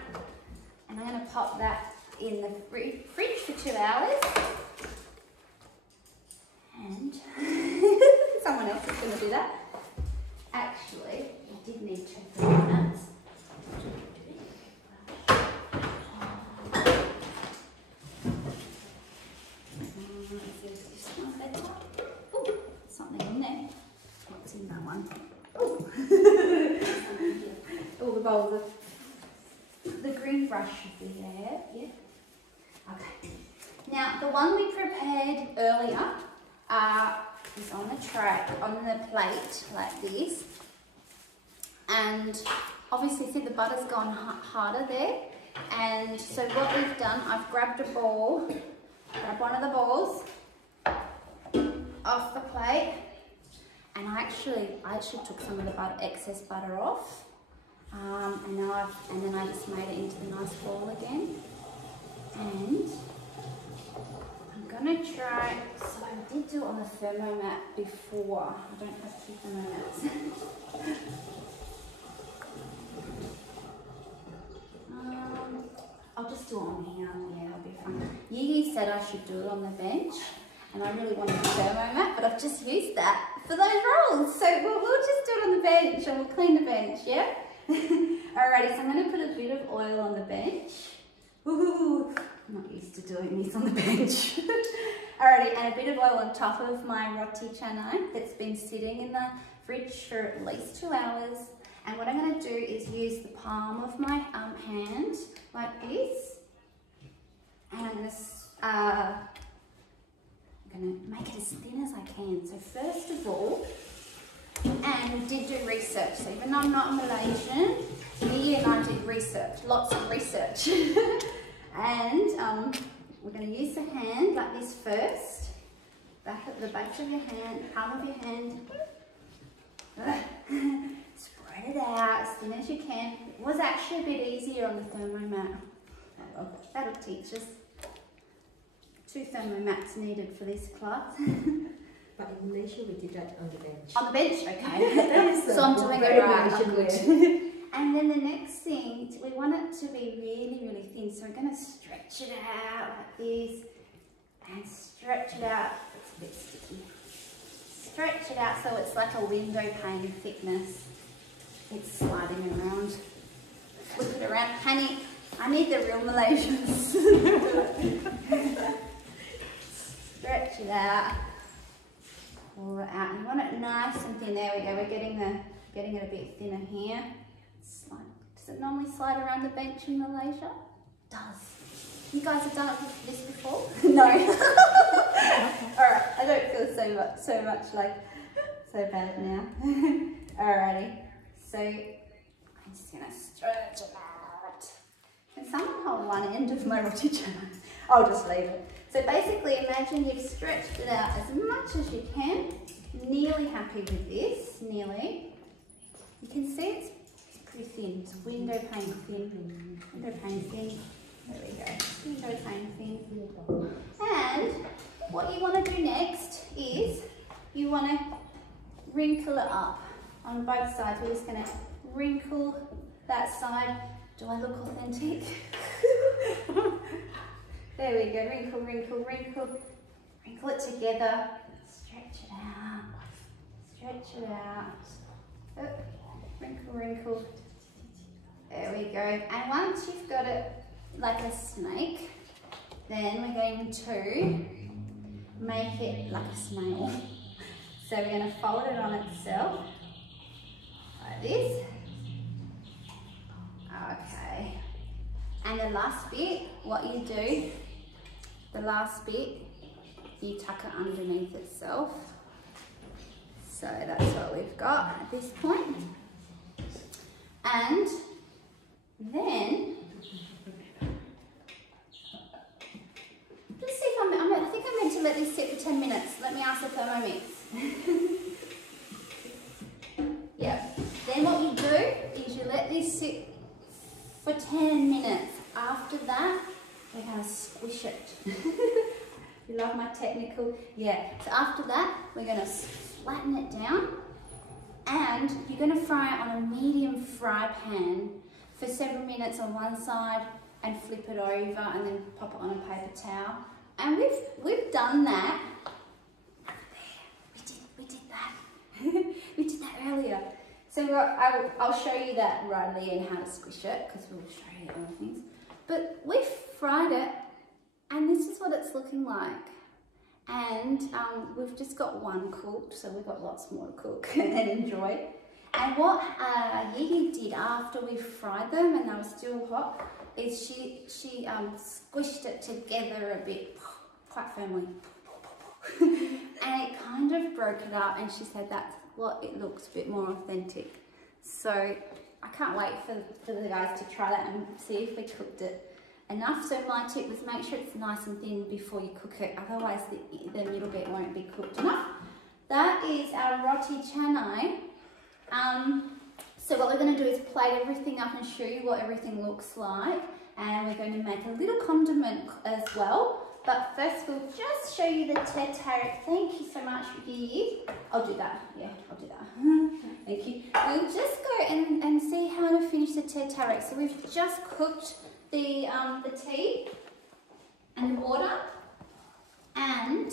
and I'm going to pop that in the fridge for 2 hours. And someone else is going to do that. Actually, I did need 2 minutes. Something in there. What's in that one? All the bowls of the green brush should be there. Yeah. Okay. Now the one we prepared earlier is on the tray, on the plate like this, and obviously see the butter's gone harder there. And so what we've done, I've grabbed a ball, grab one of the balls off the plate, and I actually took some of the excess butter off, and then I just made it into the nice ball again. And I'm gonna try. So I did do it on the Thermomix before. I don't have 2 Thermomix. I'll just do it on here. Yeah, that'll be fun. Yi said I should do it on the bench, and I really wanted the Thermomix, but I've just used that for those rolls. So we'll just do it on the bench, and we'll clean the bench, yeah? Alrighty, so I'm going to put a bit of oil on the bench. Ooh, I'm not used to doing this on the bench. Alrighty, and a bit of oil on top of my Roti Canai that's been sitting in the fridge for at least 2 hours. And what I'm going to do is use the palm of my hand like this, and I'm going to make it as thin as I can. So first of all, and we did do research. So even though I'm not Malaysian, Yi and I did research, lots of research. And we're going to use the hand like this first. The back of your hand, palm of your hand. Spread it out as thin as you can. It was actually a bit easier on the Thermomix. That'll teach us. 2 Thermomix needed for this class. But in Malaysia we did that on the bench. On the bench, okay. So I'm doing it right. I'm good. And then the next thing, we want it to be really, really thin. So we're going to stretch it out like this, and stretch it out. It's a bit sticky. Stretch it out so it's like a window pane thickness. It's sliding around. Flip it around. Honey, I need the real Malaysians. Stretch it out. Pull it out. You want it nice and thin. There we go. We're getting it a bit thinner here. Does it normally slide around the bench in Malaysia? It does. You guys have done this before? No. Alright, I don't feel so much like so bad now. Alrighty. So I'm just gonna stretch it out. Can someone hold one end of my Roti Canai? I'll just leave it. So basically imagine you've stretched it out as much as you can. Nearly happy with this, nearly. You can see it's pretty thin. It's window pane thin. Window pane thin. There we go. Window pane thin. And what you want to do next is you want to wrinkle it up on both sides. We're just going to wrinkle that side. Do I look authentic? There we go. Wrinkle, wrinkle, wrinkle. Wrinkle it together. Stretch it out. Stretch it out. Oh, wrinkle, wrinkle. There we go. And once you've got it like a snake, then we're going to make it like a snail. So we're going to fold it on itself like this. Okay. And the last bit, what you do, the last bit, you tuck it underneath itself. So that's what we've got at this point. And then, let's see if I think I'm meant to let this sit for 10 minutes. Let me ask the Thermomix. Yeah. Then what you do is you let this sit for 10 minutes. After that, we're going to squish it. You love my technical? Yeah. So after that, we're going to flatten it down and you're going to fry it on a medium fry pan for several minutes on one side and flip it over and then pop it on a paper towel. And we've done that. We did that. We did that earlier. So I'll show you that rightly and how to squish it because we'll show you other things. But we've fried it and this is what it's looking like. And we've just got one cooked, so we've got lots more to cook and enjoy. And what Yi did after we fried them and they were still hot is she squished it together a bit, quite firmly. And it kind of broke it up and she said that's what it looks a bit more authentic. So I can't wait for the guys to try that and see if we cooked it enough. So my tip was make sure it's nice and thin before you cook it, otherwise the middle bit won't be cooked enough. That is our Roti Canai. So what we're going to do is plate everything up and show you what everything looks like, and we're going to make a little condiment as well. But first we'll just show you the Teh Tarik. Thank you so much, Yi. I'll do that. Yeah, I'll do that. Thank you. We'll just go and see how to finish the Teh Tarik. So we've just cooked the tea and the water, and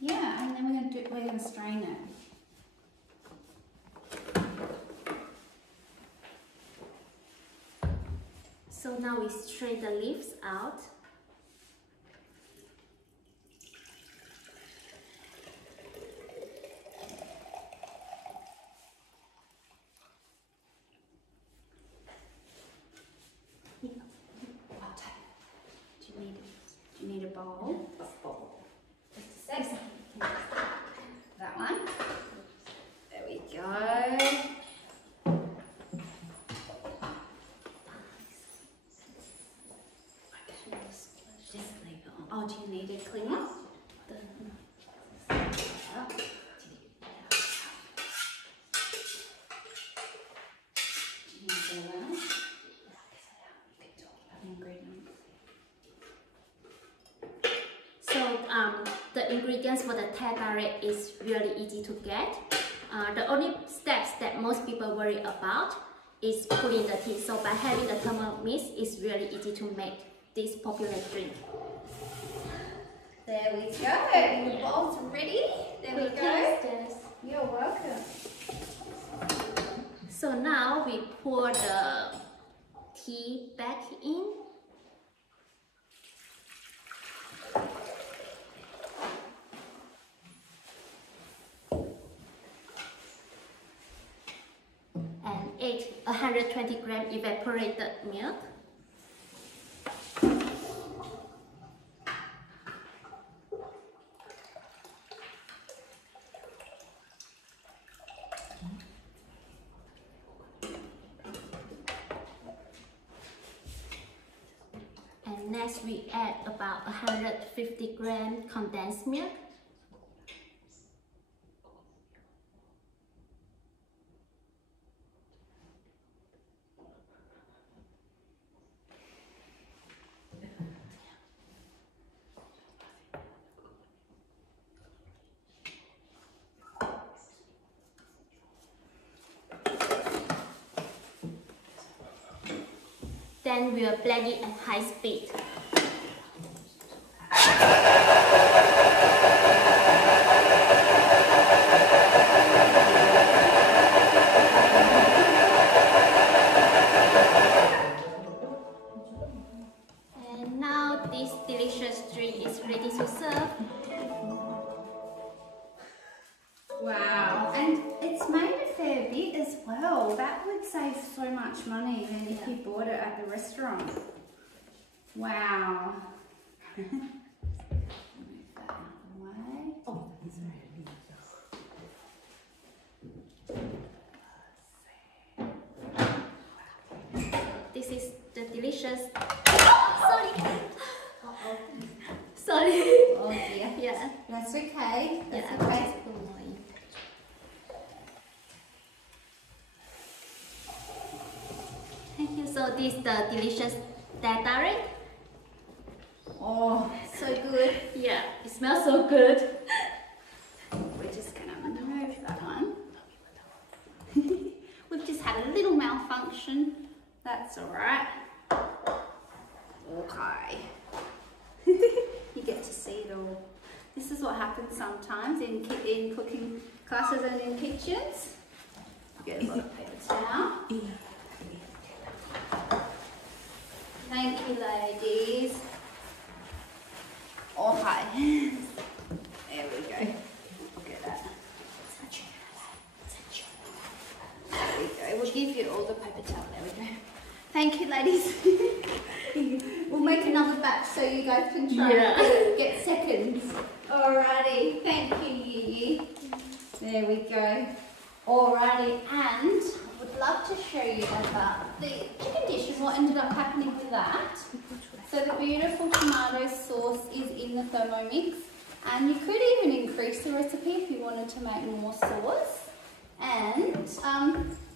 yeah, and then we're gonna strain it. So now we strain the leaves out. Do you need a bowl? Just a sec. That one. There we go. Oh, do you need a cleaner? The ingredients for the Teh Tarik is really easy to get. The only steps that most people worry about is putting the tea. So by having the Thermomix, it's really easy to make this popular drink. There we go. The bowl's ready. There we go. You're welcome. So now we pour the tea back in. And add 120 gram evaporated milk. And next we add about 150 gram condensed milk. then we'll blend it at high speed. And now this delicious drink is ready to serve. Wow, and it's made a fair bit as well. That would save so much money than if you bought it at the restaurant. Wow. Move that out of the way. Oh, it's ready. This is the delicious. Sorry. Sorry. Oh dear. Yeah. That's okay. That's Yeah. okay. Thank you. So this is the delicious Teh Tarik. Oh, so good. Yeah, it smells so good. We're just gonna remove that one. We've just had a little malfunction. That's alright. Okay. You get to see it all. This is what happens sometimes in cooking classes and in kitchens. Get a lot of paper towel. Thank you, ladies. Okay. There we go. Look at that. There we go. We'll give you all the paper towel. There we go. Thank you, ladies. We'll make another batch so you guys can try and get seconds. Alrighty. Thank you, Yi Ee. There we go. Alrighty, and I would love to show you about the chicken dish and what ended up happening with that. So the beautiful tomato sauce is in the Thermomix, and you could even increase the recipe if you wanted to make more sauce. And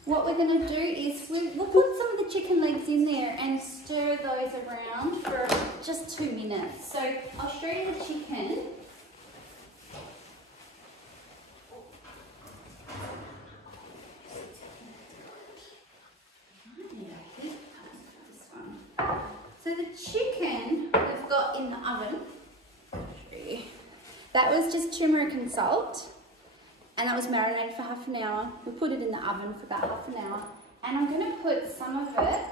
what we're going to do is we'll put some of the chicken legs in there and stir those around for just 2 minutes. So I'll show you the chicken. So the chicken we've got in the oven, that was just turmeric and salt, and that was marinated for half an hour. We put it in the oven for about half an hour, and I'm going to put some of it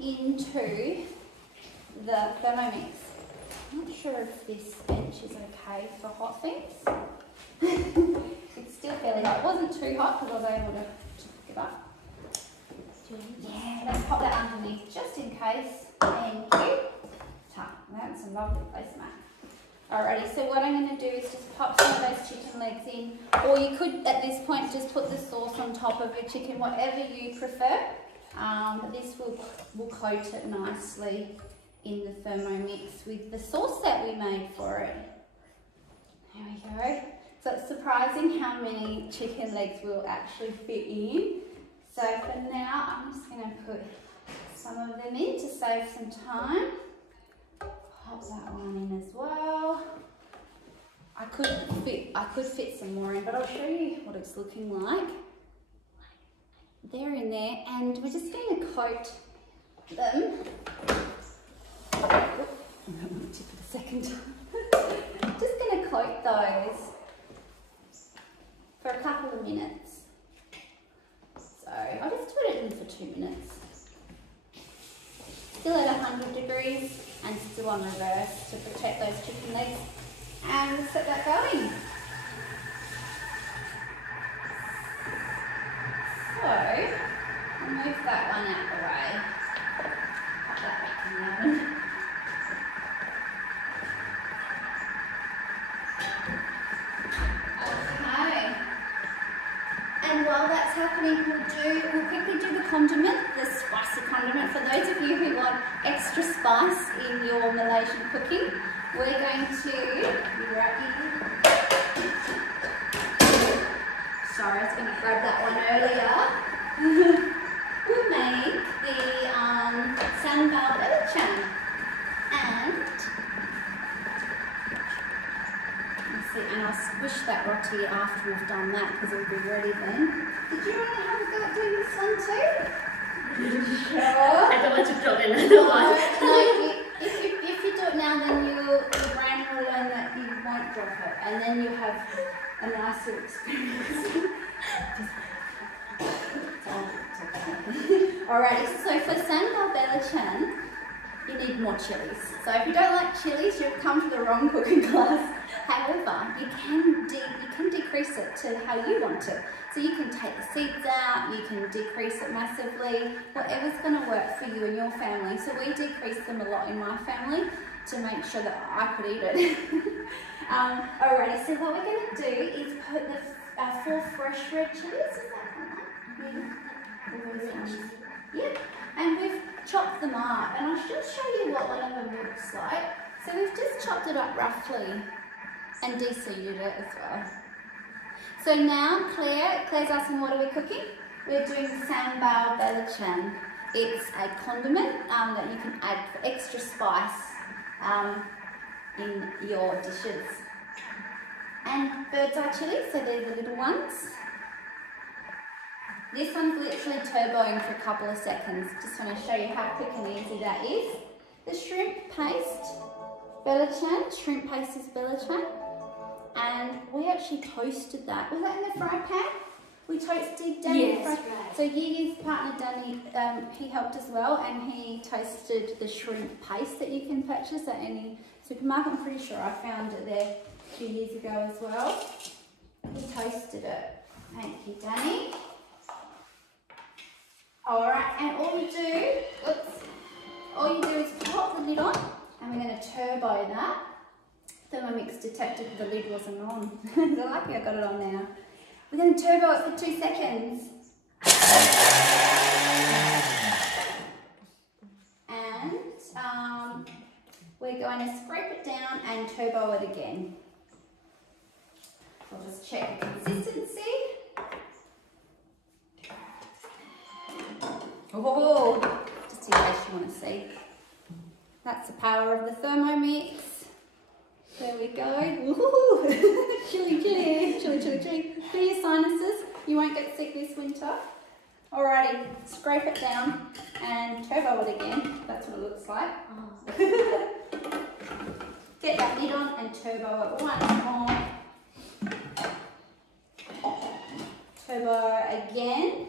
into the Thermomix. I'm not sure if this bench is okay for hot things. It's still fairly hot. It wasn't too hot because I was able to pick it up. Yeah, let's pop that underneath just in case. Thank you. That's a lovely placemat. Alrighty, so what I'm going to do is just pop some of those chicken legs in, or you could at this point just put the sauce on top of your chicken, whatever you prefer. But this will coat it nicely in the Thermomix with the sauce that we made for it. There we go. So it's surprising how many chicken legs will actually fit in. So for now, I'm just going to put some of them in to save some time. Pop that one in as well. I could fit some more in, but I'll show you what it's looking like. They're in there, and we're just going to coat them. I'm going to tip it a second time. Just going to coat those for a couple of minutes. So I'll just put it in for 2 minutes. Still at 100 degrees and still on reverse to protect those chicken legs. And we'll set that going. So I'll move that one out the way. Pop that back in the oven. Okay. And while that's happening, we'll quickly do the condiment, the spicy condiment. For those of you who want extra spice in your Malaysian cooking, we're going to, sorry, I was going to grab that one earlier. We'll make the Sambal Belacan. And I'll squish that roti after we've done that because it'll be ready then. Did you want to have a go at doing this one too? Sure. I don't want to drop another one. No, if you do it now, then your brain will learn that you won't drop it, and then you have a nicer experience. Alrighty, so for Sambal Belacan, you need more chilies. So if you don't like chilies, you've come to the wrong cooking class. However, you can decrease it to how you want it. So you can take the seeds out, you can decrease it massively, whatever's going to work for you and your family. So we decrease them a lot in my family to make sure that I could eat it. Alrighty, so what we're going to do is put the 4 fresh red chilies. Is that right? Yep, and we've chopped them up, and I'll just show you what one of them looks like. So we've just chopped it up roughly and de-seeded it as well. So now Claire's asking, what are we cooking? We're doing Sambal Belacan. It's a condiment that you can add for extra spice in your dishes. And bird's eye chilies, so they're the little ones. This one's literally turboing for a couple of seconds. Just want to show you how quick and easy that is. The shrimp paste Belacan, shrimp paste is Belacan. And we actually toasted that. Was that in the fry pan? We toasted Danny. Yes, right. So Yi's partner Danny, he helped as well, and he toasted the shrimp paste that you can purchase at any supermarket. I'm pretty sure I found it there a few years ago as well. He toasted it. Thank you, Danny. Alright, and all you do is pop the lid on, and we're going to turbo that. Thermomix detected the lid wasn't on. They're lucky I got it on now. We're going to turbo it for 2 seconds. And we're going to scrape it down and turbo it again. I'll just check the consistency. Oh, just in case you want to see. That's the power of the Thermomix. There we go. Woohoo! Chilly, chilly, chilly, chilly, chilly. For your sinuses, you won't get sick this winter. Alrighty, scrape it down and turbo it again. That's what it looks like. Oh. Get that lid on and turbo it once more. Turbo again.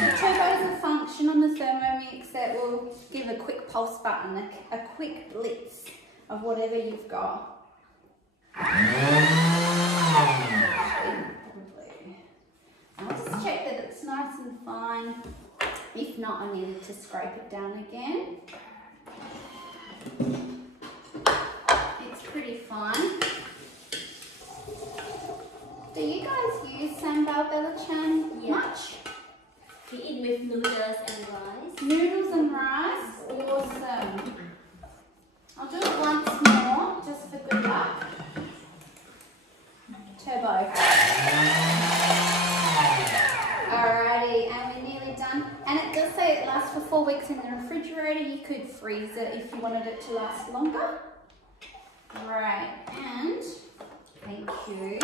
The turbo is a function on the Thermomix that will give a quick pulse button, a quick blitz of whatever you've got. I'll just check that it's nice and fine. If not, I needed to scrape it down again. It's pretty fine. Do you guys use Sambal Belacan much? We eat with noodles and rice. Noodles and rice? Awesome. I'll do it once more, just for good luck. Turbo. Alrighty, and we're nearly done. And it does say it lasts for 4 weeks in the refrigerator. You could freeze it if you wanted it to last longer. Right, and thank you.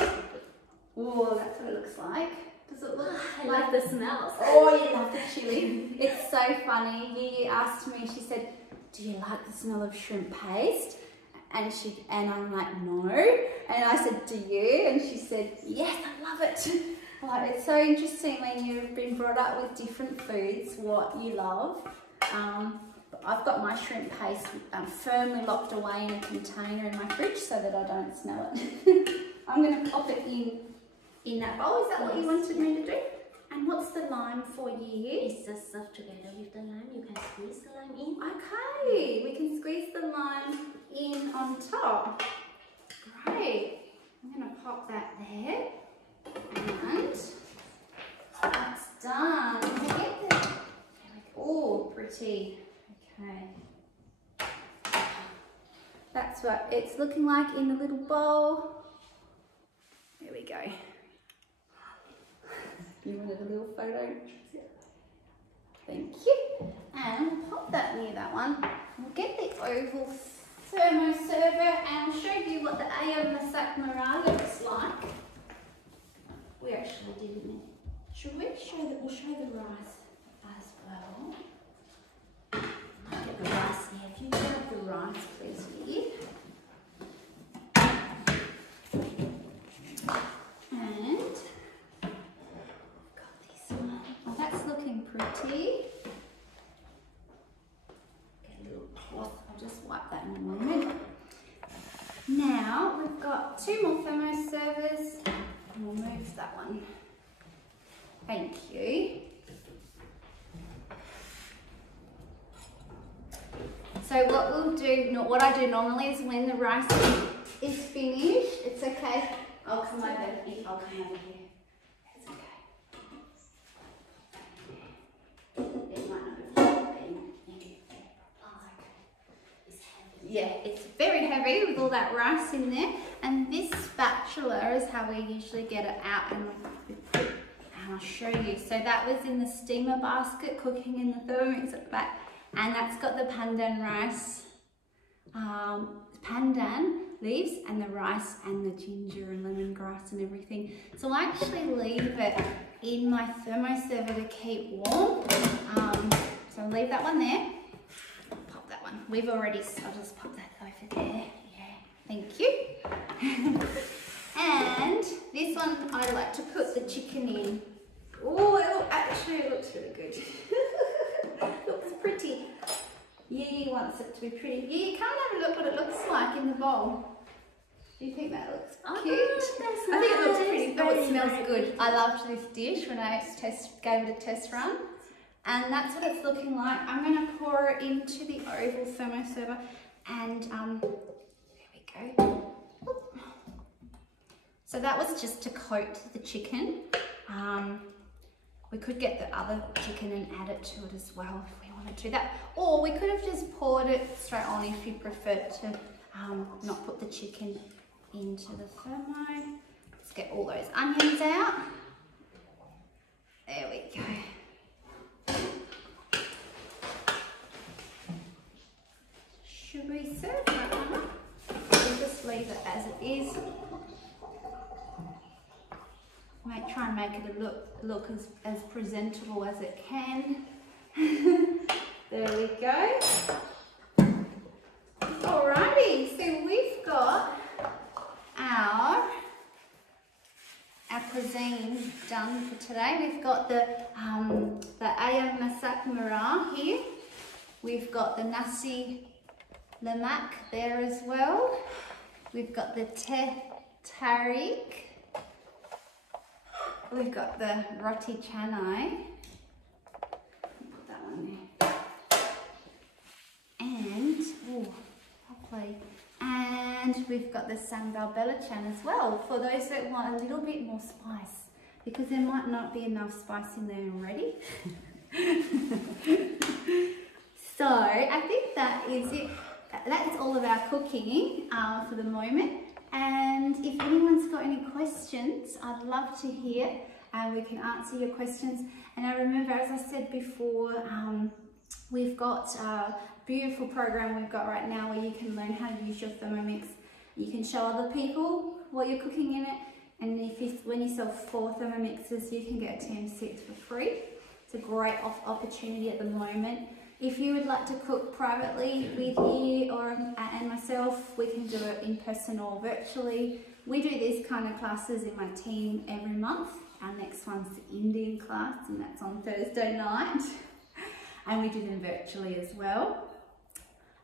Oh, that's what it looks like. Does it look I like the smells. Oh, you love the chili. It's so funny. Yi asked me, she said, do you like the smell of shrimp paste? And I'm like, no. And I said, do you? And she said, yes, I love it. Like, it's so interesting when you've been brought up with different foods, what you love. But I've got my shrimp paste firmly locked away in a container in my fridge so that I don't smell it. I'm going to pop it in that bowl. Is that what you wanted me to do? And what's the lime for you? It's just served together with the lime. You can squeeze the lime in. Okay, we can squeeze the lime in on top. Great. I'm going to pop that there. And that's done. Oh, pretty. Okay. That's what it's looking like in the little bowl. There we go. You wanted a little photo? Thank you. And we'll pop that near that one. We'll get the oval thermo server and I'll show you what the Ayam Masak Merah looks like. We actually didn't. Should we show that? We'll show the Thank you. So what I do normally is when the rice is finished, it's okay. I'll come over here. It's okay. It might not have been. Yeah, it's very heavy with all that rice in there. And this spatula is how we usually get it out, and I'll show you. So that was in the steamer basket, cooking in the Thermomix at the back. And that's got the pandan rice, pandan leaves and the rice and the ginger and lemongrass and everything. So I actually leave it in my thermoserver to keep warm. So I'll leave that one there. Pop that one. I'll just pop that over there. Yeah, thank you. And this one I like to put the chicken in. Oh, actually it looks really good. Looks pretty. Yi wants it to be pretty. Yi, come and have a look what it looks like in the bowl. Do you think that looks cute? I think it looks pretty good. It smells good. I loved this dish when I gave it a test run. And that's what it's looking like. I'm going to pour it into the oval thermoserver, and there we go. So that was just to coat the chicken. We could get the other chicken and add it to it as well if we wanted to do that. Or we could have just poured it straight on if you preferred to not put the chicken into the thermo. Let's get all those onions out. There we go. Should we serve that one up? We'll just leave it as it is. Try and make it look as presentable as it can. There we go. Alrighty, so we've got our cuisine done for today. We've got the Ayam Masak Merah here. We've got the Nasi Lemak there as well. We've got the Teh Tarik. We've got the Roti Canai. Put that one there. And, and we've got the Sambal Belacan as well, for those that want a little bit more spice, because there might not be enough spice in there already. So I think that is it. That is all of our cooking for the moment. And if anyone's got any questions, I'd love to hear, and we can answer your questions. And I remember, as I said before, we've got a beautiful program we've got right now where you can learn how to use your Thermomix. You can show other people what you're cooking in it, and when you sell 4 Thermomixes, you can get a TM6 for free. It's a great opportunity at the moment. If you would like to cook privately with Yi and myself, we can do it in person or virtually. We do these kind of classes in my team every month. Our next one's the Indian class, and that's on Thursday night. And we do them virtually as well.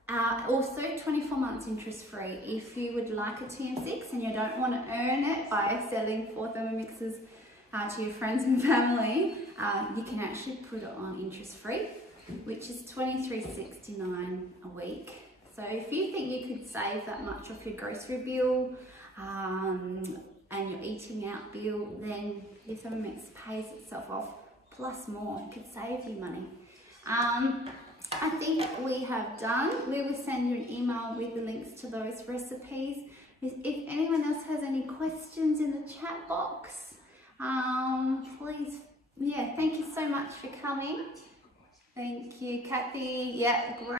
Also 24 months interest free. If you would like a TM6 and you don't want to earn it by selling 4 Thermomixes to your friends and family, you can actually put it on interest free, which is $23.69 a week. So if you think you could save that much off your grocery bill and your eating out bill, then your Thermomix pays itself off plus more. It could save you money. I think we have done. We will send you an email with the links to those recipes. If anyone else has any questions in the chat box, please, thank you so much for coming. Thank you, Kathy. Yeah, great.